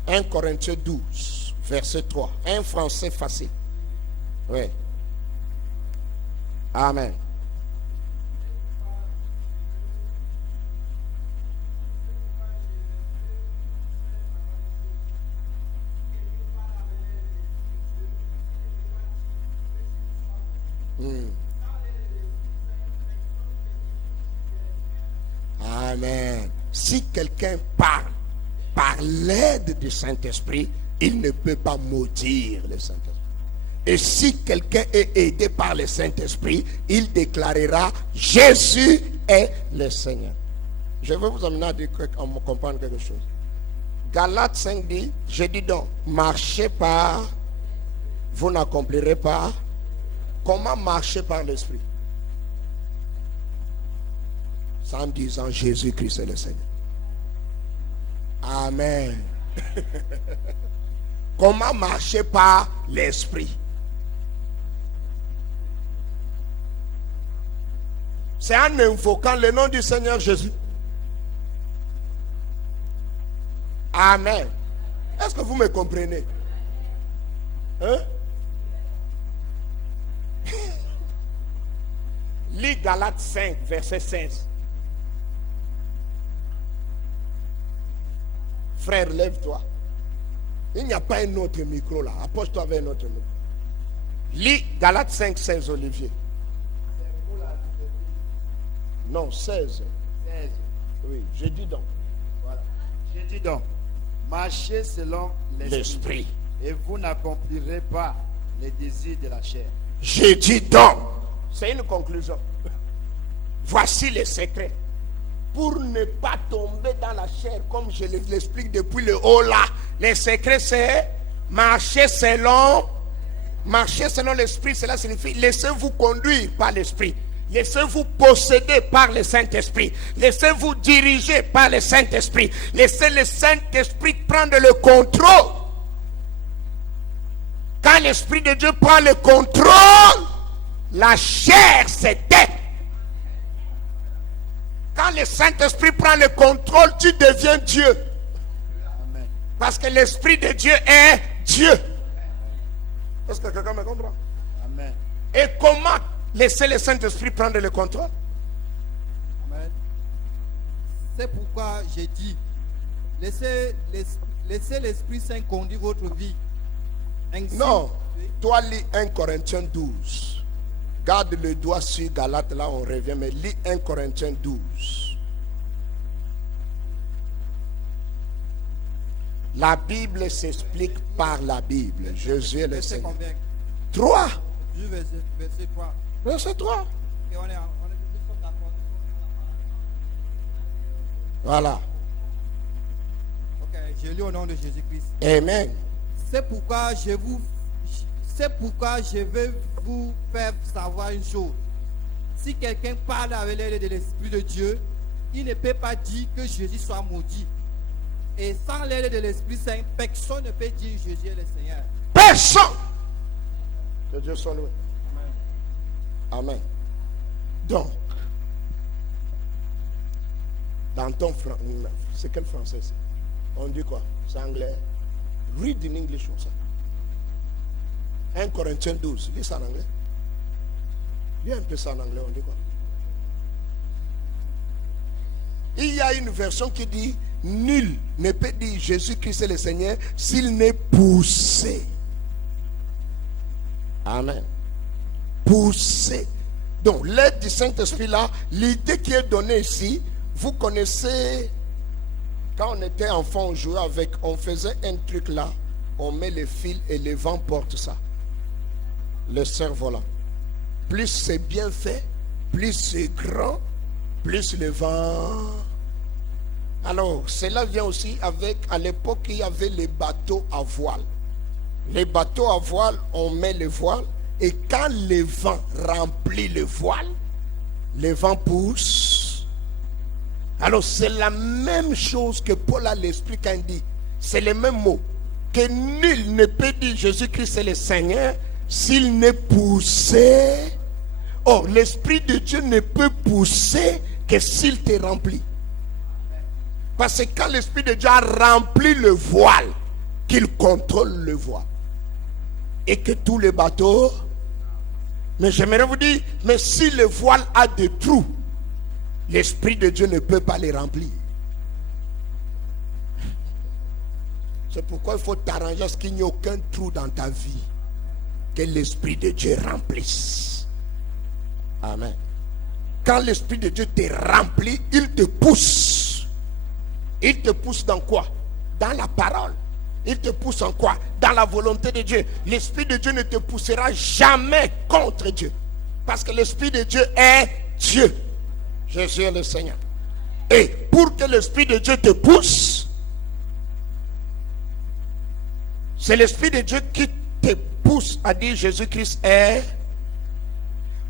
1 Corinthiens 12, verset 3. Un français facile. Oui. Amen. Amen. Si quelqu'un parle par l'aide du Saint-Esprit, il ne peut pas maudire le Saint-Esprit. Et si quelqu'un est aidé par le Saint-Esprit, il déclarera Jésus est le Seigneur. Je vais vous amener à comprendre quelque chose. Galates 5 dit, je dis donc, marchez par, vous n'accomplirez pas. Comment marcher par l'Esprit? En disant Jésus-Christ est le Seigneur. Amen. Comment marcher par l'Esprit? C'est en invoquant le nom du Seigneur Jésus. Amen. Est-ce que vous me comprenez? Hein? Lis Galates 5, verset 16. Frère, lève-toi. Il n'y a pas un autre micro là. Approche-toi avec un autre micro. Lis Galates 5, 16, Olivier. Non, 16. 16. Oui, je dis donc. Voilà. J'ai dit donc, marchez selon l'Esprit, et vous n'accomplirez pas les désirs de la chair. Je dis donc. C'est une conclusion. Voici le secret. pour ne pas tomber dans la chair, comme je l'explique depuis le haut là. Le secret c'est marcher selon l'esprit. Cela signifie laissez-vous conduire par l'esprit. Laissez-vous posséder par le Saint-Esprit. Laissez-vous diriger par le Saint-Esprit. Laissez le Saint-Esprit prendre le contrôle. Quand l'Esprit de Dieu prend le contrôle, la chair s'éteint. Quand le Saint-Esprit prend le contrôle, tu deviens Dieu. Amen. Parce que l'Esprit de Dieu est Dieu. Est-ce que quelqu'un me comprend? Amen. Et comment laisser le Saint-Esprit prendre le contrôle? Amen. C'est pourquoi j'ai dit, laissez l'Esprit Saint conduire votre vie. Ainsi, Non, toi lis 1 Corinthiens 12. Garde le doigt sur Galates, là on revient, mais lis 1 Corinthiens 12. La Bible s'explique par la Bible. Jésus est le verset Seigneur. combien? 3. Verset 3. Verset 3. Ok, nous sommes d'accord. Voilà. Ok, je lis au nom de Jésus-Christ. Amen. C'est pourquoi je vais vous faire savoir une chose. Si quelqu'un parle avec l'aide de l'Esprit de Dieu, il ne peut pas dire que Jésus soit maudit. Et sans l'aide de l'Esprit Saint, personne ne peut dire Jésus est le Seigneur. Personne. Que Dieu soit loué. Amen. Amen. Donc, dans ton français, c'est quel français c'est? On dit quoi? C'est anglais. Read in English also. 1 Corinthiens 12. Lis ça en anglais. Lis un peu ça en anglais, on dit quoi? Il y a une version qui dit nul ne peut dire Jésus-Christ est le Seigneur s'il n'est poussé. Amen. Poussé. Donc, l'aide du Saint-Esprit là, l'idée qui est donnée ici, vous connaissez, quand on était enfant, on jouait avec, on faisait un truc là, on met le fil et le vent porte ça. Le cerf-volant. Plus c'est bien fait, plus c'est grand, plus le vent. Alors, cela vient aussi avec, à l'époque, il y avait les bateaux à voile. Les bateaux à voile, on met le voile, et quand le vent remplit le voile, le vent pousse. Alors, c'est la même chose que Paul a l'esprit quand il dit, c'est le même mot, que nul ne peut dire Jésus-Christ est le Seigneur s'il n'est poussé. Or, l'Esprit de Dieu ne peut pousser que s'il te remplit. Parce que quand l'Esprit de Dieu a rempli le voile, qu'il contrôle le voile. Et que tous les bateaux... Mais j'aimerais vous dire, mais si le voile a des trous, l'Esprit de Dieu ne peut pas les remplir. C'est pourquoi il faut t'arranger à ce qu'il n'y ait aucun trou dans ta vie. Que l'Esprit de Dieu remplisse. Amen. Quand l'Esprit de Dieu te remplit, il te pousse. Il te pousse dans quoi? Dans la parole. Il te pousse en quoi? Dans la volonté de Dieu. L'Esprit de Dieu ne te poussera jamais contre Dieu. Parce que l'Esprit de Dieu est Dieu. Jésus est le Seigneur. Et pour que l'Esprit de Dieu te pousse, c'est l'Esprit de Dieu qui te pousse à dire Jésus-Christ est.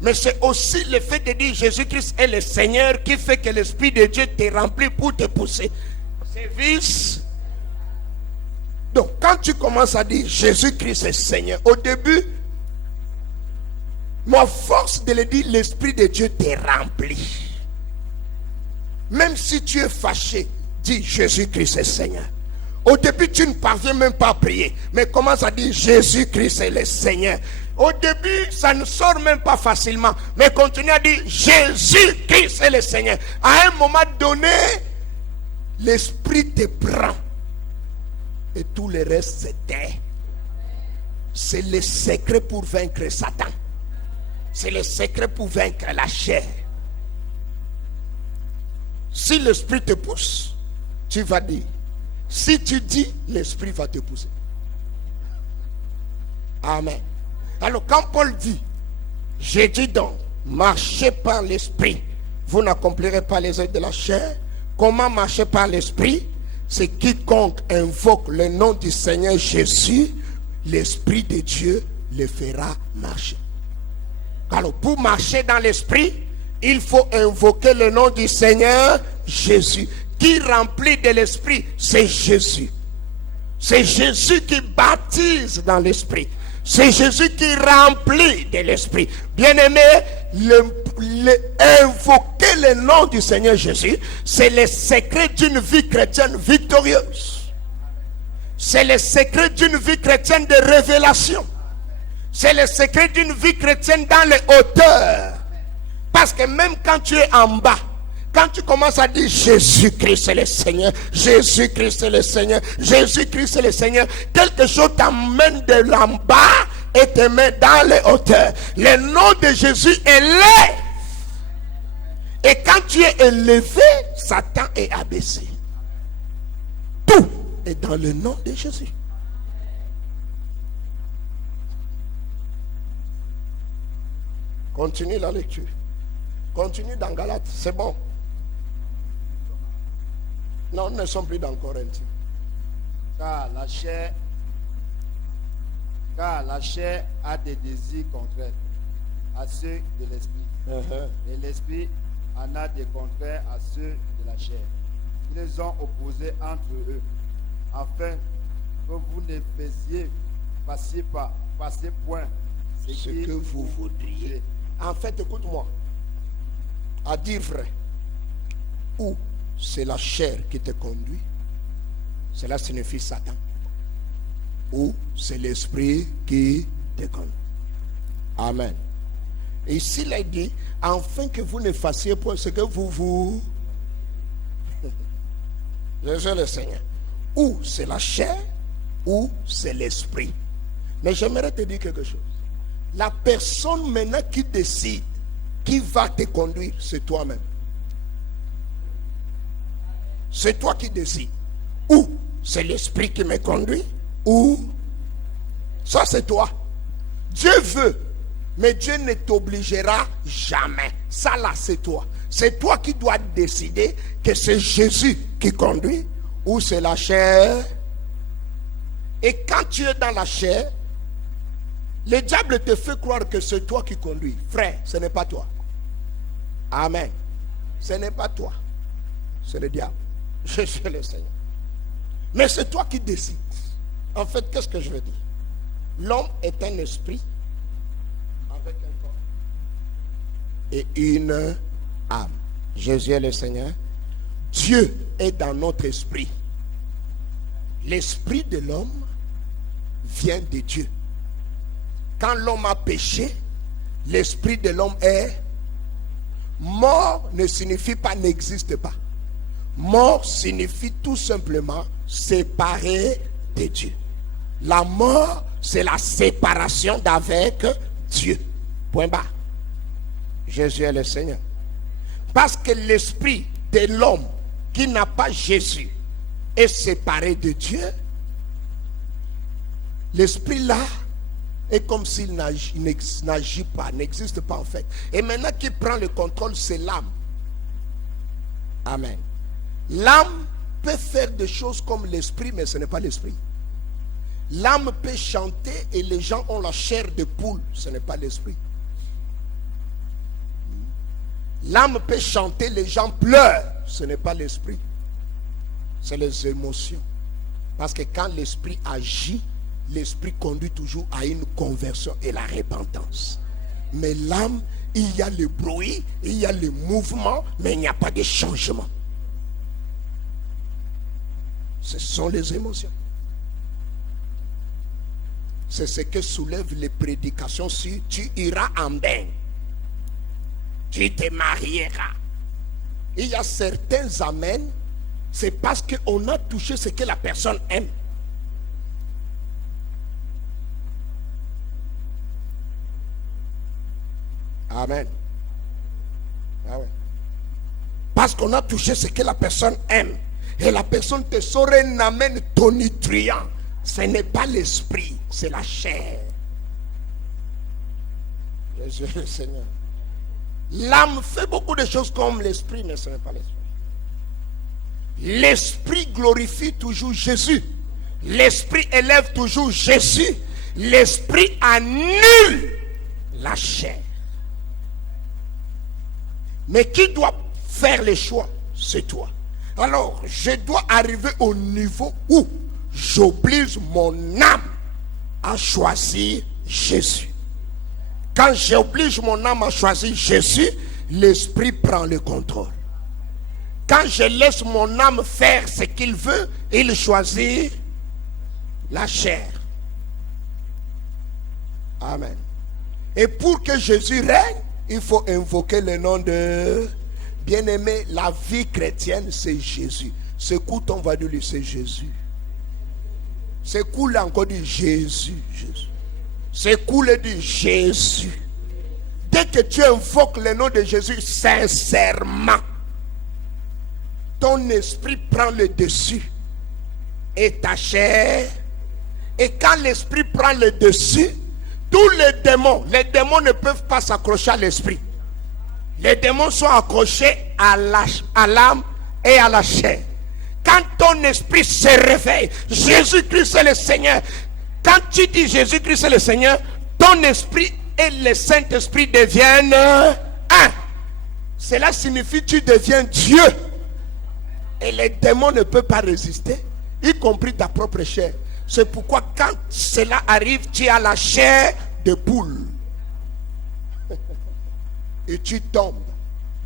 Mais c'est aussi le fait de dire Jésus-Christ est le Seigneur qui fait que l'Esprit de Dieu te remplit pour te pousser. C'est vice. Donc, quand tu commences à dire Jésus-Christ est Seigneur, au début, moi, force de le dire, l'Esprit de Dieu te remplit. Même si tu es fâché, dis Jésus-Christ est Seigneur. Au début, tu ne parviens même pas à prier, mais commence à dire Jésus-Christ est le Seigneur. Au début, ça ne sort même pas facilement, mais continue à dire Jésus-Christ est le Seigneur. À un moment donné, l'Esprit te prend. Et tout le reste c'était. C'est le secret pour vaincre Satan. C'est le secret pour vaincre la chair. Si l'Esprit te pousse, tu vas dire. Si tu dis, l'Esprit va te pousser. Amen. Alors quand Paul dit, j'ai dit donc, marchez par l'Esprit, vous n'accomplirez pas les œuvres de la chair. Comment marcher par l'esprit? C'est quiconque invoque le nom du Seigneur Jésus, l'Esprit de Dieu le fera marcher. Alors, pour marcher dans l'esprit, il faut invoquer le nom du Seigneur Jésus. Qui remplit de l'esprit? C'est Jésus. C'est Jésus qui baptise dans l'esprit. C'est Jésus qui remplit de l'esprit. Bien-aimé, invoquer le nom du Seigneur Jésus, c'est le secret d'une vie chrétienne victorieuse. C'est le secret d'une vie chrétienne de révélation. C'est le secret d'une vie chrétienne dans les hauteurs. Parce que même quand tu es en bas, quand tu commences à dire Jésus-Christ est le Seigneur, Jésus-Christ est le Seigneur, Jésus-Christ est le Seigneur, quelque chose t'amène de l'en bas et te met dans les hauteurs. Le nom de Jésus élève. Et quand tu es élevé, Satan est abaissé. Tout est dans le nom de Jésus. Continue la lecture. Continue dans Galates, c'est bon. Non, nous ne sommes plus dans Corinthiens. Car la chair a des désirs contraires à ceux de l'esprit. Et l'esprit en a des contraires à ceux de la chair. Ils les ont opposés entre eux, afin que vous ne passiez point Ce que vous voudriez. En fait, écoute-moi. À dire vrai, ou c'est la chair qui te conduit, cela signifie Satan, ou c'est l'esprit qui te conduit. Amen. Et ici, il a dit, afin que vous ne fassiez point ce que vous je suis le Seigneur. Ou c'est la chair, ou c'est l'esprit. Mais j'aimerais te dire quelque chose. La personne maintenant qui décide qui va te conduire, c'est toi-même. C'est toi qui décides. Ou c'est l'esprit qui me conduit, ou ça c'est toi. Dieu veut, mais Dieu ne t'obligera jamais. Ça là c'est toi. C'est toi qui dois décider que c'est Jésus qui conduit, ou c'est la chair. Et quand tu es dans la chair, le diable te fait croire que c'est toi qui conduis. Frère, ce n'est pas toi. Amen. Ce n'est pas toi. C'est le diable. Je suis le Seigneur. Mais c'est toi qui décides. En fait, qu'est-ce que je veux dire? L'homme est un esprit avec un corps et une âme. Jésus est le Seigneur. Dieu est dans notre esprit. L'esprit de l'homme vient de Dieu. Quand l'homme a péché, l'esprit de l'homme est mort. Ne signifie pas n'existe pas. Mort signifie tout simplement séparé de Dieu. La mort, c'est la séparation d'avec Dieu. Point barre. Jésus est le Seigneur. Parce que l'esprit de l'homme qui n'a pas Jésus est séparé de Dieu. L'esprit là est comme s'il n'agit pas, n'existe pas en fait. Et maintenant qui prend le contrôle, c'est l'âme. Amen. L'âme peut faire des choses comme l'esprit, mais ce n'est pas l'esprit. L'âme peut chanter et les gens ont la chair de poule, ce n'est pas l'esprit. L'âme peut chanter, les gens pleurent, ce n'est pas l'esprit. C'est les émotions. Parce que quand l'esprit agit, l'esprit conduit toujours à une conversion et la repentance. Mais l'âme, il y a le bruit, il y a le mouvement, mais il n'y a pas de changement. Ce sont les émotions. C'est ce que soulèvent les prédications sur tu iras en bain, tu te marieras. Il y a certains amens, c'est parce qu'on a touché ce que la personne aime. Amen. Ah ouais. Parce qu'on a touché ce que la personne aime. Et la personne te sort un amen tonitruant. Ce n'est pas l'esprit, c'est la chair. Jésus le Seigneur. L'âme fait beaucoup de choses comme l'esprit ne serait pas l'esprit. L'esprit glorifie toujours Jésus. L'esprit élève toujours Jésus. L'esprit annule la chair. Mais qui doit faire les choix? C'est toi. Alors, je dois arriver au niveau où j'oblige mon âme à choisir Jésus. Quand j'oblige mon âme à choisir Jésus, l'esprit prend le contrôle. Quand je laisse mon âme faire ce qu'il veut, il choisit la chair. Amen. Et pour que Jésus règne, il faut invoquer le nom de... Bien-aimé, la vie chrétienne, c'est Jésus. Secoue ton va lui, c'est Jésus. Secoue encore dit Jésus, Jésus. Secoue le dit Jésus. Dès que tu invoques le nom de Jésus sincèrement, ton esprit prend le dessus et ta chair. Et quand l'esprit prend le dessus, tous les démons ne peuvent pas s'accrocher à l'esprit. Les démons sont accrochés à l'âme et à la chair. Quand ton esprit se réveille, Jésus-Christ est le Seigneur. Quand tu dis Jésus-Christ est le Seigneur, ton esprit et le Saint-Esprit deviennent un. Cela signifie que tu deviens Dieu. Et les démons ne peuvent pas résister, y compris ta propre chair. C'est pourquoi quand cela arrive, tu as la chair de poule. Et tu tombes.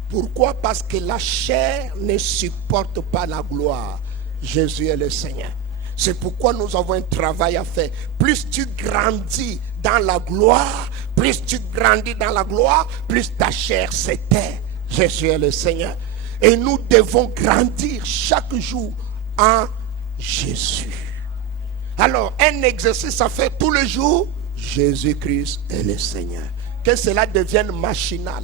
Pourquoi? Parce que la chair ne supporte pas la gloire. Jésus est le Seigneur. C'est pourquoi nous avons un travail à faire. Plus tu grandis dans la gloire, plus ta chair s'éteint. Jésus est le Seigneur. Et nous devons grandir chaque jour en Jésus. Alors, un exercice à faire tous les jours. Jésus-Christ est le Seigneur. Que cela devienne machinal.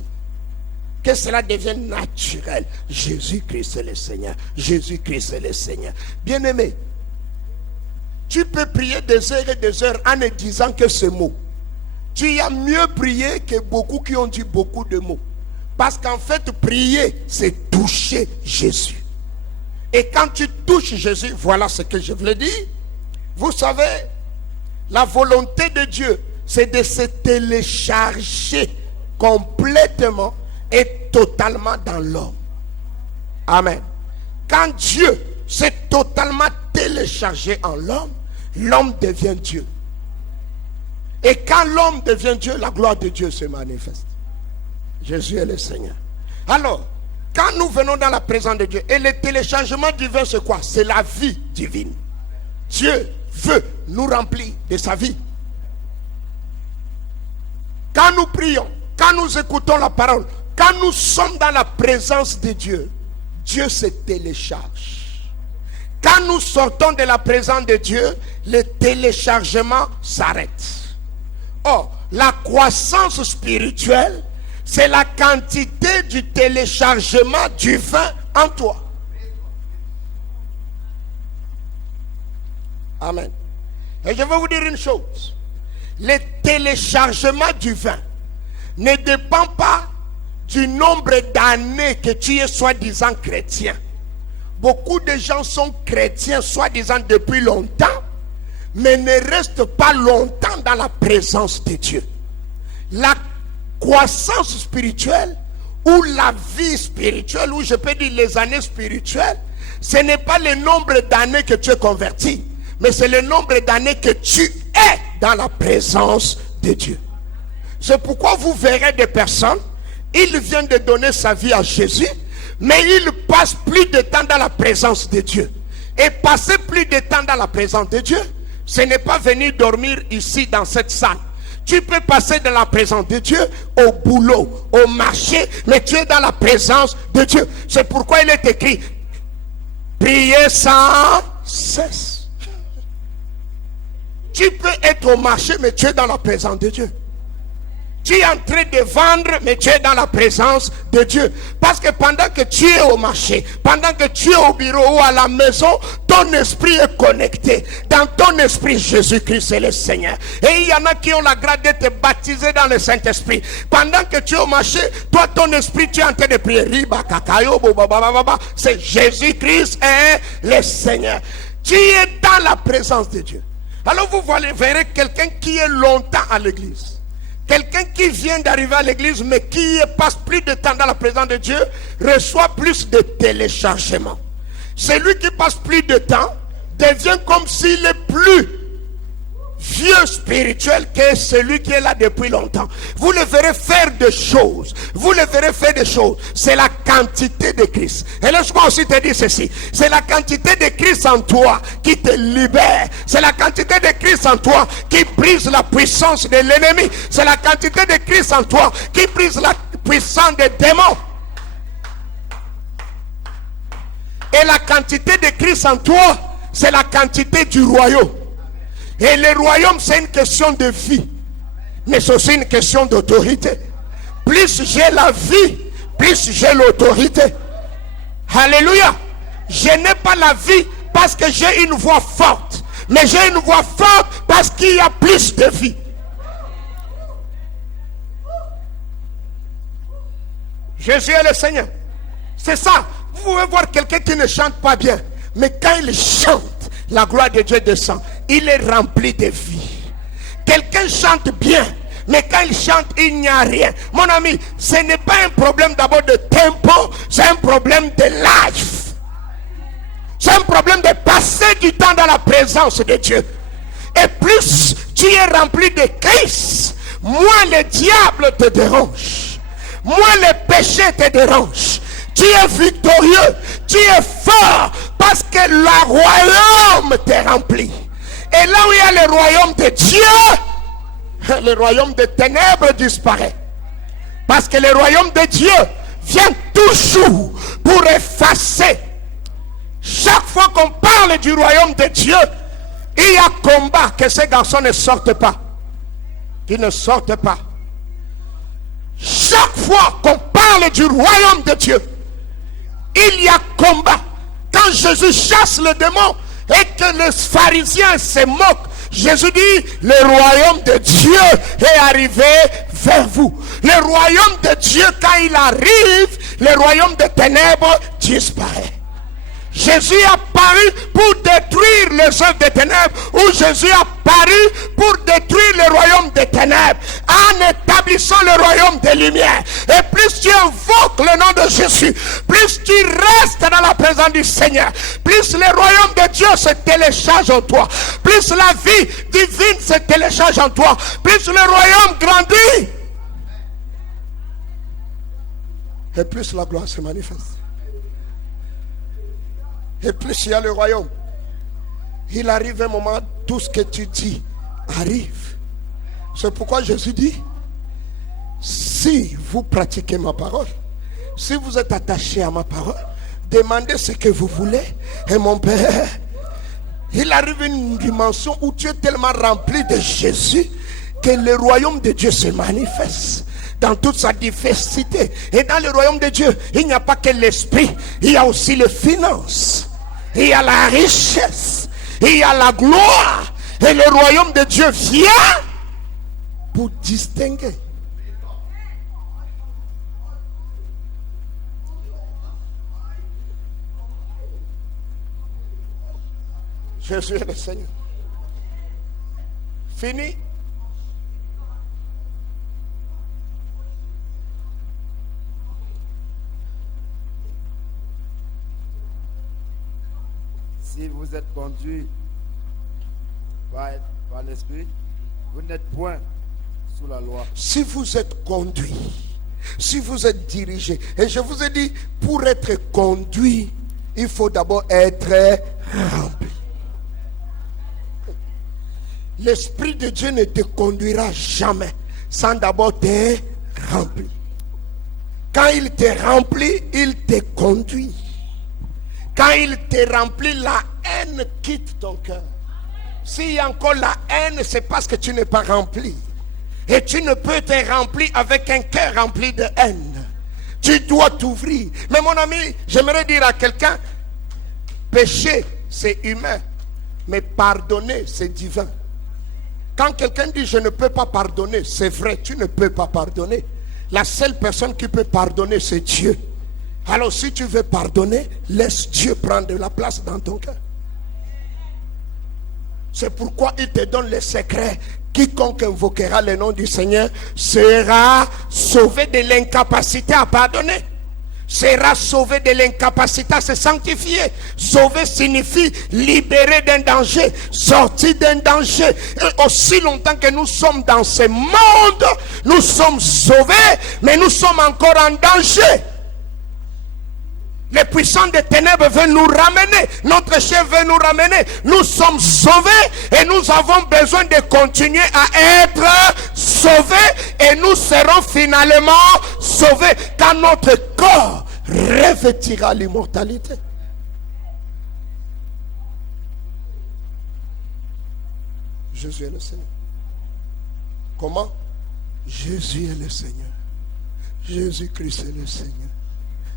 Que cela devienne naturel. Jésus-Christ est le Seigneur. Jésus-Christ est le Seigneur. Bien-aimé, tu peux prier des heures et des heures en ne disant que ce mot. Tu as mieux prié que beaucoup qui ont dit beaucoup de mots. Parce qu'en fait, prier, c'est toucher Jésus. Et quand tu touches Jésus, voilà ce que je voulais dire. Vous savez, la volonté de Dieu, c'est de se télécharger complètement et totalement dans l'homme. Amen. Quand Dieu s'est totalement téléchargé en l'homme, l'homme devient Dieu. Et quand l'homme devient Dieu, la gloire de Dieu se manifeste. Jésus est le Seigneur. Alors, quand nous venons dans la présence de Dieu, et le téléchargement divin, c'est quoi? C'est la vie divine. Dieu veut nous remplir de sa vie. Quand nous prions, quand nous écoutons la parole, quand nous sommes dans la présence de Dieu, Dieu se télécharge. Quand nous sortons de la présence de Dieu, le téléchargement s'arrête. Or, la croissance spirituelle, c'est la quantité du téléchargement du vin en toi. Amen. Et je vais vous dire une chose. Le téléchargement du vin ne dépend pas du nombre d'années que tu es soi-disant chrétien. Beaucoup de gens sont chrétiens soi-disant depuis longtemps, mais ne restent pas longtemps dans la présence de Dieu. La croissance spirituelle ou la vie spirituelle, ou je peux dire les années spirituelles, ce n'est pas le nombre d'années que tu es converti, mais c'est le nombre d'années que tu es dans la présence de Dieu. C'est pourquoi vous verrez des personnes, ils viennent de donner sa vie à Jésus, mais ils passent plus de temps dans la présence de Dieu. Et passer plus de temps dans la présence de Dieu, ce n'est pas venir dormir ici dans cette salle. Tu peux passer de la présence de Dieu au boulot, au marché, mais tu es dans la présence de Dieu. C'est pourquoi il est écrit, priez sans cesse. Tu peux être au marché, mais tu es dans la présence de Dieu. Tu es en train de vendre, mais tu es dans la présence de Dieu. Parce que pendant que tu es au marché, pendant que tu es au bureau ou à la maison, ton esprit est connecté. Dans ton esprit, Jésus-Christ est le Seigneur. Et il y en a qui ont la grâce d'être baptisés dans le Saint-Esprit. Pendant que tu es au marché, toi, ton esprit, tu es en train de prier. C'est Jésus-Christ est le Seigneur. Tu es dans la présence de Dieu. Alors vous verrez quelqu'un qui est longtemps à l'église. Quelqu'un qui vient d'arriver à l'église, mais qui passe plus de temps dans la présence de Dieu, reçoit plus de téléchargements. Celui qui passe plus de temps devient comme s'il est plus vieux spirituel que celui qui est là depuis longtemps. Vous le verrez faire des choses. Vous le verrez faire des choses. C'est la quantité de Christ. Et laisse-moi aussi te dire ceci. C'est la quantité de Christ en toi qui te libère. C'est la quantité de Christ en toi qui brise la puissance de l'ennemi. C'est la quantité de Christ en toi qui brise la puissance des démons. Et la quantité de Christ en toi, c'est la quantité du royaume. Et le royaume, c'est une question de vie, mais c'est aussi une question d'autorité. Plus j'ai la vie, plus j'ai l'autorité. Alléluia. Je n'ai pas la vie parce que j'ai une voix forte, mais j'ai une voix forte parce qu'il y a plus de vie. Jésus est le Seigneur. C'est ça. Vous pouvez voir quelqu'un qui ne chante pas bien, mais quand il chante, la gloire de Dieu descend. Il est rempli de vie. Quelqu'un chante bien, mais quand il chante, il n'y a rien. Mon ami, ce n'est pas un problème d'abord de tempo, c'est un problème de life. C'est un problème de passer du temps dans la présence de Dieu. Et plus tu es rempli de Christ, moins le diable te dérange, moins le péché te dérange. Tu es victorieux, tu es fort, parce que le royaume te remplit. Et là où il y a le royaume de Dieu, le royaume des ténèbres disparaît. Parce que le royaume de Dieu vient toujours pour effacer. Chaque fois qu'on parle du royaume de Dieu, il y a combat, que ces garçons ne sortent pas. Qu'ils ne sortent pas. Chaque fois qu'on parle du royaume de Dieu, il y a combat. Quand Jésus chasse le démon et que les pharisiens se moquent, Jésus dit, le royaume de Dieu est arrivé vers vous. Le royaume de Dieu, quand il arrive, le royaume des ténèbres disparaît. Jésus est apparu pour détruire les œuvres des ténèbres, ou Jésus est apparu pour détruire le royaume des ténèbres en établissant le royaume des lumières. Et plus tu invoques le nom de Jésus, plus tu restes dans la présence du Seigneur, plus le royaume de Dieu se télécharge en toi, plus la vie divine se télécharge en toi, plus le royaume grandit et plus la gloire se manifeste. Et plus il y a le royaume, il arrive un moment, tout ce que tu dis arrive. C'est pourquoi Jésus dit, si vous pratiquez ma parole, si vous êtes attaché à ma parole, demandez ce que vous voulez, et mon Père, il arrive une dimension où tu es tellement rempli de Jésus que le royaume de Dieu se manifeste dans toute sa diversité. Et dans le royaume de Dieu, il n'y a pas que l'esprit, il y a aussi les finances. Il y a la richesse, il y a la gloire. Et le royaume de Dieu vient pour distinguer. Jésus est le Seigneur. Fini. Si vous êtes conduit par l'Esprit, vous n'êtes point sous la loi. Si vous êtes conduit, si vous êtes dirigé, et je vous ai dit, pour être conduit, il faut d'abord être rempli. L'Esprit de Dieu ne te conduira jamais sans d'abord te remplir. Quand il te remplit, il te conduit. Quand il te remplit, la haine quitte ton cœur. S'il y a encore la haine, c'est parce que tu n'es pas rempli. Et tu ne peux te remplir avec un cœur rempli de haine. Tu dois t'ouvrir. Mais mon ami, j'aimerais dire à quelqu'un, péché, c'est humain. Mais pardonner, c'est divin. Quand quelqu'un dit je ne peux pas pardonner, c'est vrai, tu ne peux pas pardonner. La seule personne qui peut pardonner, c'est Dieu. Alors si tu veux pardonner, laisse Dieu prendre de la place dans ton cœur. C'est pourquoi il te donne les secrets. Quiconque invoquera le nom du Seigneur sera sauvé de l'incapacité à pardonner. Sera sauvé de l'incapacité à se sanctifier. Sauvé signifie libéré d'un danger, sorti d'un danger. Et aussi longtemps que nous sommes dans ce monde, nous sommes sauvés, mais nous sommes encore en danger. Les puissants des ténèbres veulent nous ramener. Notre chef veut nous ramener. Nous sommes sauvés et nous avons besoin de continuer à être sauvés. Et nous serons finalement sauvés quand notre corps revêtira l'immortalité. Jésus est le Seigneur. Comment? Jésus est le Seigneur. Jésus-Christ est le Seigneur.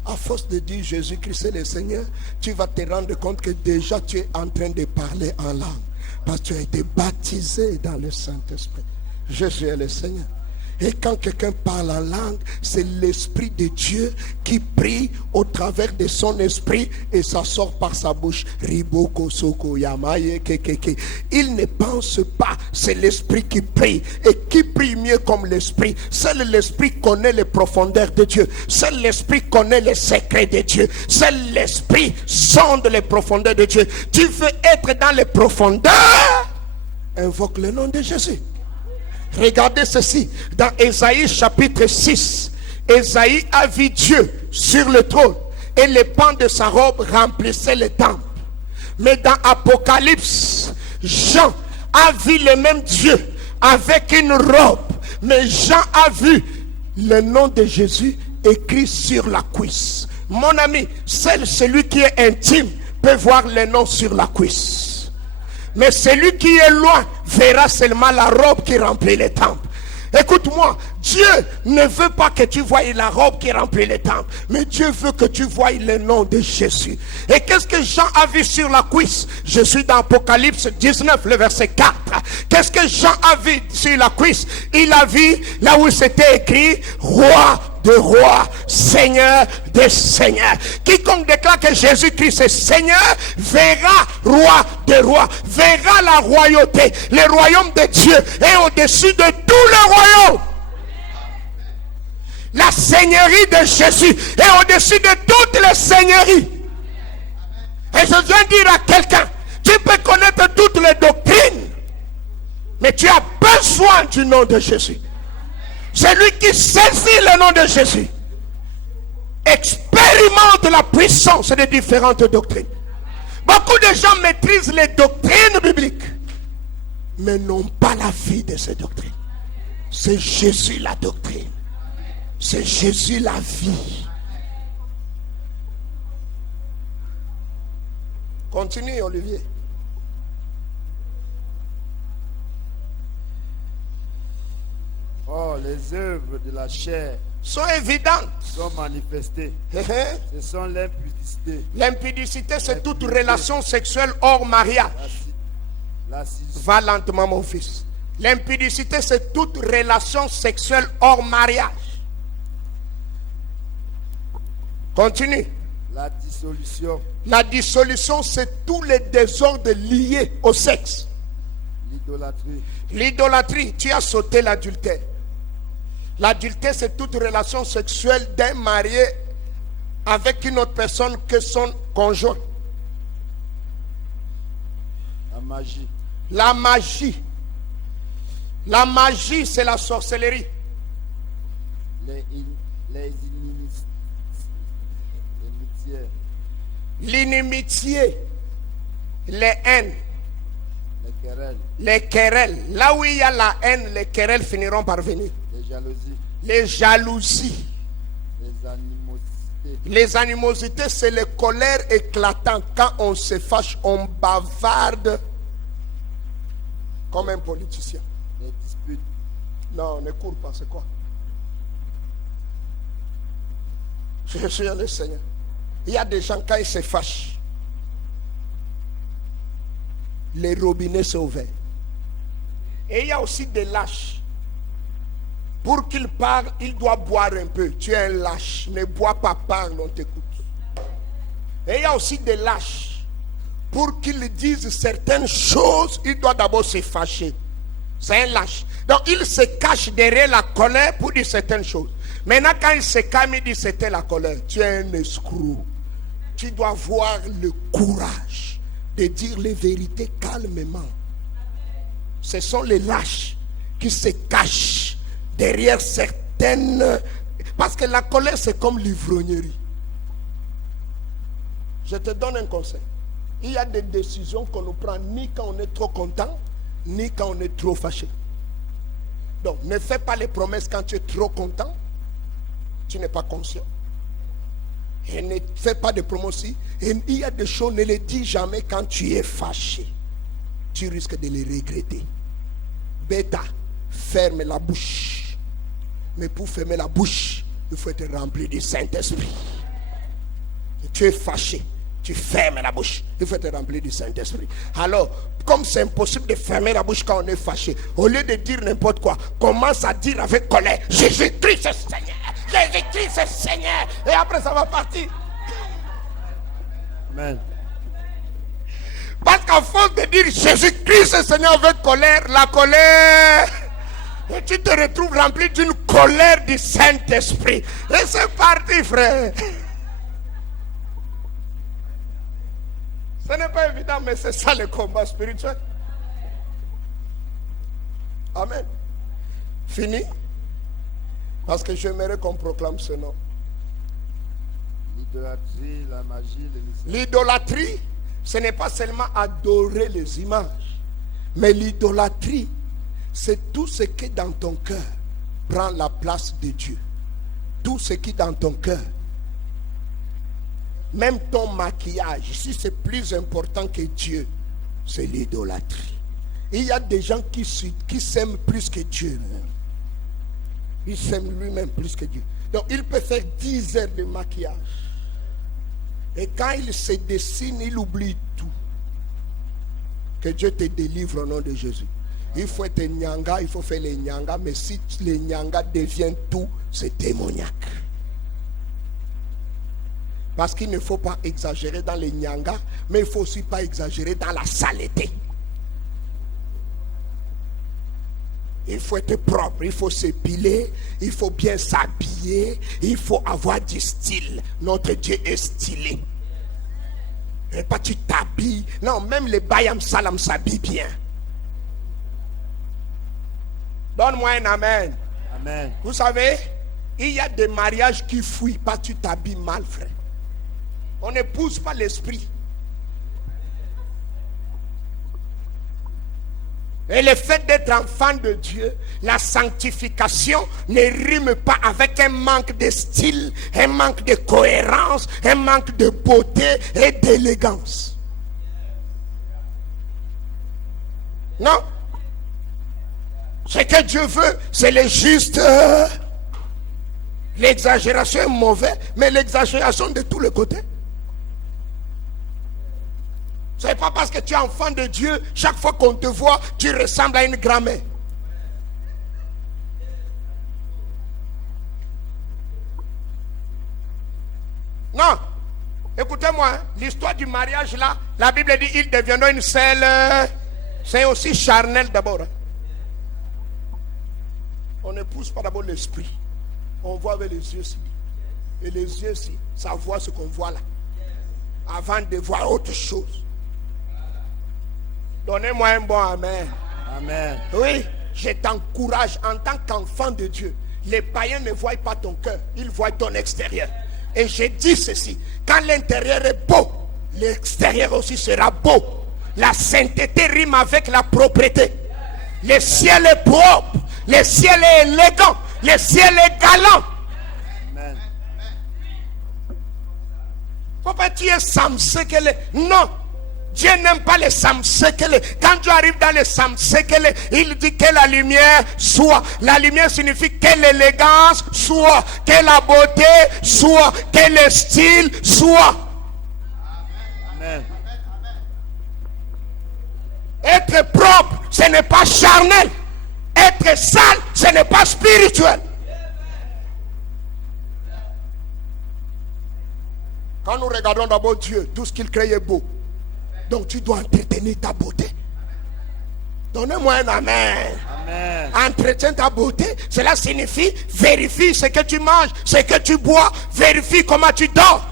À force de dire Jésus-Christ est le Seigneur, tu vas te rendre compte que déjà tu es en train de parler en langue. Parce que tu as été baptisé dans le Saint-Esprit. Jésus est le Seigneur. Et quand quelqu'un parle en langue, c'est l'Esprit de Dieu qui prie au travers de son esprit et ça sort par sa bouche. Il ne pense pas, c'est l'Esprit qui prie. Et qui prie mieux comme l'Esprit? Seul l'Esprit connaît les profondeurs de Dieu. Seul l'Esprit connaît les secrets de Dieu. Seul l'Esprit sonde les profondeurs de Dieu. Tu veux être dans les profondeurs? Invoque le nom de Jésus. Regardez ceci, dans Ésaïe chapitre 6, Ésaïe a vu Dieu sur le trône et les pans de sa robe remplissaient le temple. Mais dans Apocalypse, Jean a vu le même Dieu avec une robe, mais Jean a vu le nom de Jésus écrit sur la cuisse. Mon ami, seul celui qui est intime peut voir le nom sur la cuisse. Mais celui qui est loin verra seulement la robe qui remplit les temples. Écoute-moi, Dieu ne veut pas que tu voies la robe qui remplit les temples, mais Dieu veut que tu voies le nom de Jésus. Et qu'est-ce que Jean a vu sur la cuisse? Je suis dans Apocalypse 19, le verset 4. Qu'est-ce que Jean a vu sur la cuisse? Il a vu là où c'était écrit Roi de rois, Seigneur des seigneurs. Quiconque déclare que Jésus-Christ est Seigneur verra roi de rois, verra la royauté. Le royaume de Dieu est au-dessus de tous les royaumes. La seigneurie de Jésus est au-dessus de toutes les seigneuries. Et je viens dire à quelqu'un, tu peux connaître toutes les doctrines, mais tu as besoin du nom de Jésus. Celui qui saisit le nom de Jésus expérimente la puissance des différentes doctrines. Beaucoup de gens maîtrisent les doctrines bibliques, mais n'ont pas la vie de ces doctrines. C'est Jésus la doctrine. C'est Jésus la vie. Continue, Olivier. Oh, les œuvres de la chair sont évidentes. sont manifestées. Ce sont l'impudicité. L'impudicité, c'est toute relation sexuelle hors mariage. Va lentement, mon fils. L'impudicité, c'est toute relation sexuelle hors mariage. Continue. La dissolution. La dissolution, c'est tous les désordres liés au sexe. L'idolâtrie. L'idolâtrie, tu as sauté l'adultère. L'adultère, c'est toute relation sexuelle d'un marié avec une autre personne que son conjoint. La magie. La magie. La magie, c'est la sorcellerie. L'inimitié. Les haines. Les querelles. Les querelles. Là où il y a la haine, les querelles finiront par venir. Les jalousies. Les jalousies. Les animosités. Les animosités, c'est les colères éclatantes. Quand on se fâche, on bavarde comme un politicien. Les disputes. Non, ne cours pas, c'est quoi? Je suis le Seigneur. Il y a des gens, quand ils se fâchent, les robinets sont ouverts. Et il y a aussi des lâches. Pour qu'il parle, il doit boire un peu. Tu es un lâche. Ne bois pas, parle, on t'écoute. Et il y a aussi des lâches. Pour qu'il dise certaines choses, il doit d'abord se fâcher. C'est un lâche. Donc il se cache derrière la colère pour dire certaines choses. Maintenant quand il se calme, il dit c'était la colère. Tu es un escroc. Tu dois avoir le courage de dire les vérités calmement. Ce sont les lâches qui se cachent derrière certaines... Parce que la colère c'est comme l'ivrognerie. Je te donne un conseil. Il y a des décisions qu'on ne prend ni quand on est trop content, ni quand on est trop fâché. Donc, ne fais pas les promesses quand tu es trop content. Tu n'es pas conscient. Et ne fais pas de promesses. Et il y a des choses, ne les dis jamais quand tu es fâché. Tu risques de les regretter. Bêta, ferme la bouche. Mais pour fermer la bouche, il faut être rempli du Saint-Esprit. Et tu es fâché. Tu fermes la bouche. Il faut être rempli du Saint-Esprit. Alors, comme c'est impossible de fermer la bouche quand on est fâché, au lieu de dire n'importe quoi, commence à dire avec colère, Jésus-Christ est Seigneur. Jésus-Christ est Seigneur. Et après ça va partir. Amen. Parce qu'à force de dire Jésus-Christ est Seigneur avec colère, la colère, et tu te retrouves rempli d'une colère du Saint-Esprit. Et c'est parti, frère. Ce n'est pas évident, mais c'est ça le combat spirituel. Amen. Fini. Parce que j'aimerais qu'on proclame ce nom. L'idolâtrie, la magie, le mystère. L'idolâtrie, ce n'est pas seulement adorer les images. Mais l'idolâtrie, c'est tout ce qui dans ton cœur prend la place de Dieu. Tout ce qui dans ton cœur. Même ton maquillage, si c'est plus important que Dieu, c'est l'idolâtrie. Il y a des gens qui s'aiment plus que Dieu. Il s'aime lui-même plus que Dieu. Donc il peut faire 10 heures de maquillage. Et quand il se dessine, il oublie tout. Que Dieu te délivre au nom de Jésus. Il faut être nyanga, il faut faire les nyanga. Mais si les nyanga deviennent tout, c'est démoniaque. Parce qu'il ne faut pas exagérer dans les nyanga, mais il ne faut aussi pas exagérer dans la saleté. Il faut être propre, il faut s'épiler, il faut bien s'habiller, il faut avoir du style. Notre Dieu est stylé. Et pas tu t'habilles. Non, même les Bayam Salam s'habillent bien. Donne-moi un amen. Amen. Vous savez, il y a des mariages qui fuient, pas tu t'habilles mal, frère. On n'épouse pas l'esprit. Et le fait d'être enfant de Dieu, la sanctification ne rime pas avec un manque de style, un manque de cohérence, un manque de beauté et d'élégance. Non. Ce que Dieu veut, c'est le juste. L'exagération est mauvaise, mais l'exagération de tous les côtés. Ce n'est pas parce que tu es enfant de Dieu, chaque fois qu'on te voit, tu ressembles à une grand-mère. Non. Écoutez-moi, hein, l'histoire du mariage là, la Bible dit ils deviendront une seule. C'est aussi charnel d'abord. Hein. On n'épouse pas d'abord l'esprit. On voit avec les yeux ci. Et les yeux ci, ça voit ce qu'on voit là. Avant de voir autre chose. Donnez-moi un bon amen. Amen. Oui, je t'encourage en tant qu'enfant de Dieu. Les païens ne voient pas ton cœur, ils voient ton extérieur. Et je dis ceci, quand l'intérieur est beau, l'extérieur aussi sera beau. La sainteté rime avec la propreté. Le ciel est propre, le ciel est élégant, le ciel est galant. Amen. Faut pas tuer Samson qu'elle est. Non. Dieu n'aime pas les samsekele. Quand Dieu arrive dans les samsekele, il dit que la lumière soit. La lumière signifie que l'élégance soit, que la beauté soit, que le style soit. Amen. Être propre, ce n'est pas charnel. Être sale, ce n'est pas spirituel. Quand nous regardons d'abord Dieu, tout ce qu'il crée est beau. Donc tu dois entretenir ta beauté. Donnez-moi un amen. Amen. Entretiens ta beauté, cela signifie vérifie ce que tu manges, ce que tu bois, vérifie comment tu dors.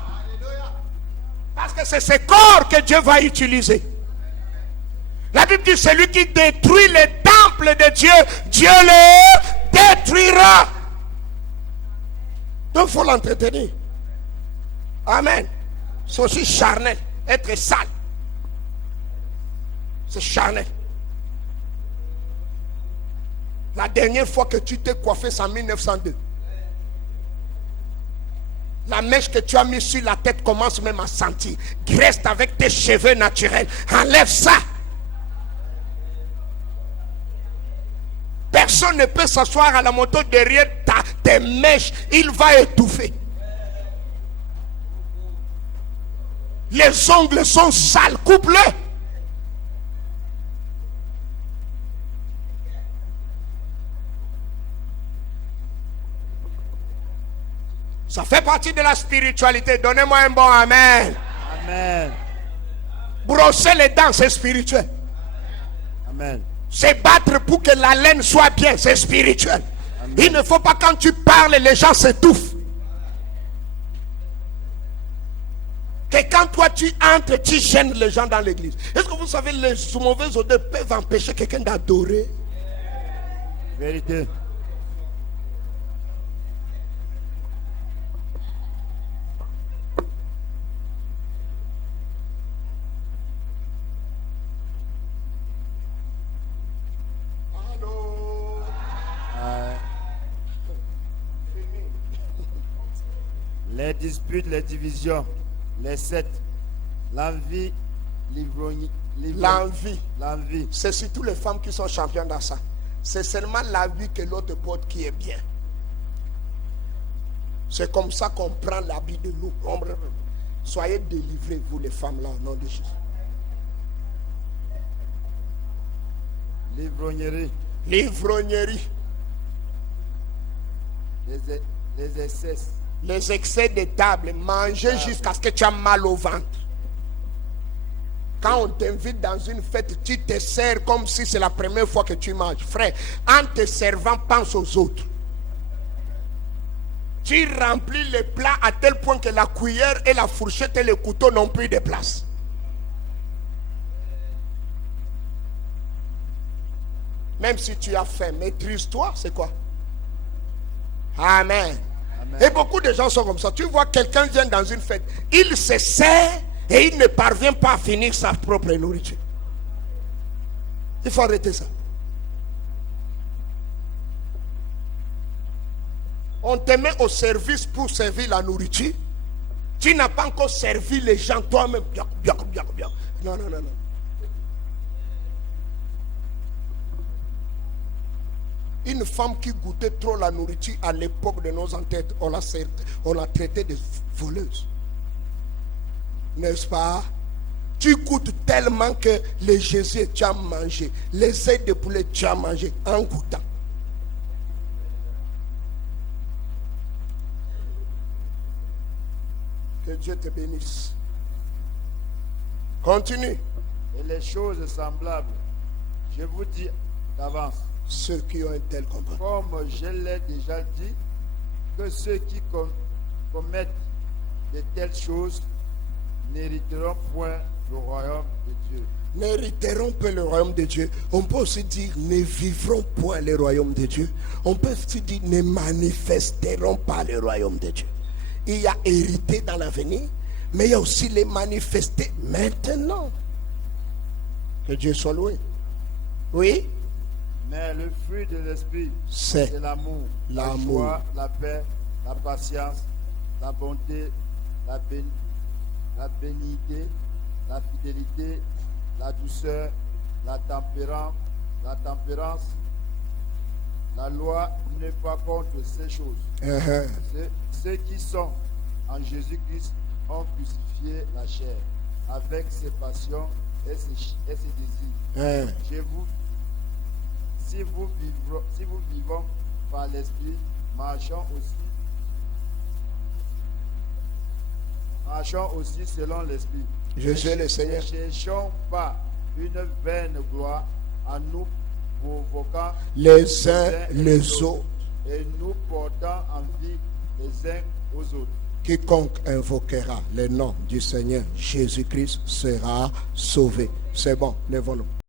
Parce que c'est ce corps que Dieu va utiliser. La Bible dit celui qui détruit le temple de Dieu, Dieu le détruira. Donc il faut l'entretenir. Amen. C'est aussi charnel, être sale. C'est charnel. La dernière fois que tu t'es coiffé, c'est en 1902. La mèche que tu as mise sur la tête commence même à sentir. Reste avec tes cheveux naturels. Enlève ça. Personne ne peut s'asseoir à la moto derrière tes mèches. Il va étouffer. Les ongles sont sales. Coupe-le. Ça fait partie de la spiritualité. Donnez-moi un bon amen. Amen. Brosser les dents, c'est spirituel. Amen. Se battre pour que la laine soit bien, c'est spirituel. Amen. Il ne faut pas quand tu parles, les gens s'étouffent. Que quand toi tu entres, tu gênes les gens dans l'église. Est-ce que vous savez, les mauvaises odeurs peuvent empêcher quelqu'un d'adorer? Vérité. Les disputes, les divisions, les sectes, l'envie, L'envie. C'est surtout les femmes qui sont championnes dans ça. C'est seulement la vie que l'autre porte qui est bien. C'est comme ça qu'on prend l'habit de nous. Soyez délivrés, vous les femmes là, au nom de Jésus. l'ivrognerie, L'ivrognerie, les excès, les excès de table, manger jusqu'à ce que tu as mal au ventre. Quand on t'invite dans une fête, tu te sers comme si c'est la première fois que tu manges. Frère, en te servant, pense aux autres. Tu remplis les plats à tel point que la cuillère et la fourchette et le couteau n'ont plus de place. Même si tu as faim, maîtrise-toi, c'est quoi? Amen. Amen. Et beaucoup de gens sont comme ça. Tu vois quelqu'un vient dans une fête, il se sert et il ne parvient pas à finir sa propre nourriture. Il faut arrêter ça. On te met au service pour servir la nourriture. Tu n'as pas encore servi les gens toi-même. Non, non, non, non. Une femme qui goûtait trop la nourriture à l'époque de nos ancêtres, on l'a traitée de voleuse. N'est-ce pas? Tu goûtes tellement que les Jésus tu as mangé, les ailes de poulet tu as mangé en goûtant. Que Dieu te bénisse. Continue. et les choses semblables. Je vous dis d'avance, Ceux qui ont un tel comportement. comme je l'ai déjà dit, que ceux qui commettent de telles choses n'hériteront point le royaume de Dieu. N'hériteront pas le royaume de Dieu. On peut aussi dire ne vivront point le royaume de Dieu. On peut aussi dire ne manifesteront pas le royaume de Dieu. Il y a hérité dans l'avenir, mais il y a aussi les manifester maintenant. Que Dieu soit loué. Oui, Mais le fruit de l'esprit, c'est l'amour, la l'amour. joie, la paix, la patience, la bonté, la bénignité, la fidélité, la douceur, la tempérance. La loi n'est pas contre ces choses. Ceux qui sont en Jésus-Christ ont crucifié la chair avec ses passions et ses désirs. Si vous vivons par l'Esprit, marchons aussi selon l'Esprit. Jésus le Seigneur. Ne cherchons pas une vaine gloire en nous provoquant Les uns les autres. et nous portant envie les uns aux autres. Quiconque invoquera le nom du Seigneur Jésus-Christ sera sauvé. C'est bon, lèvons-nous.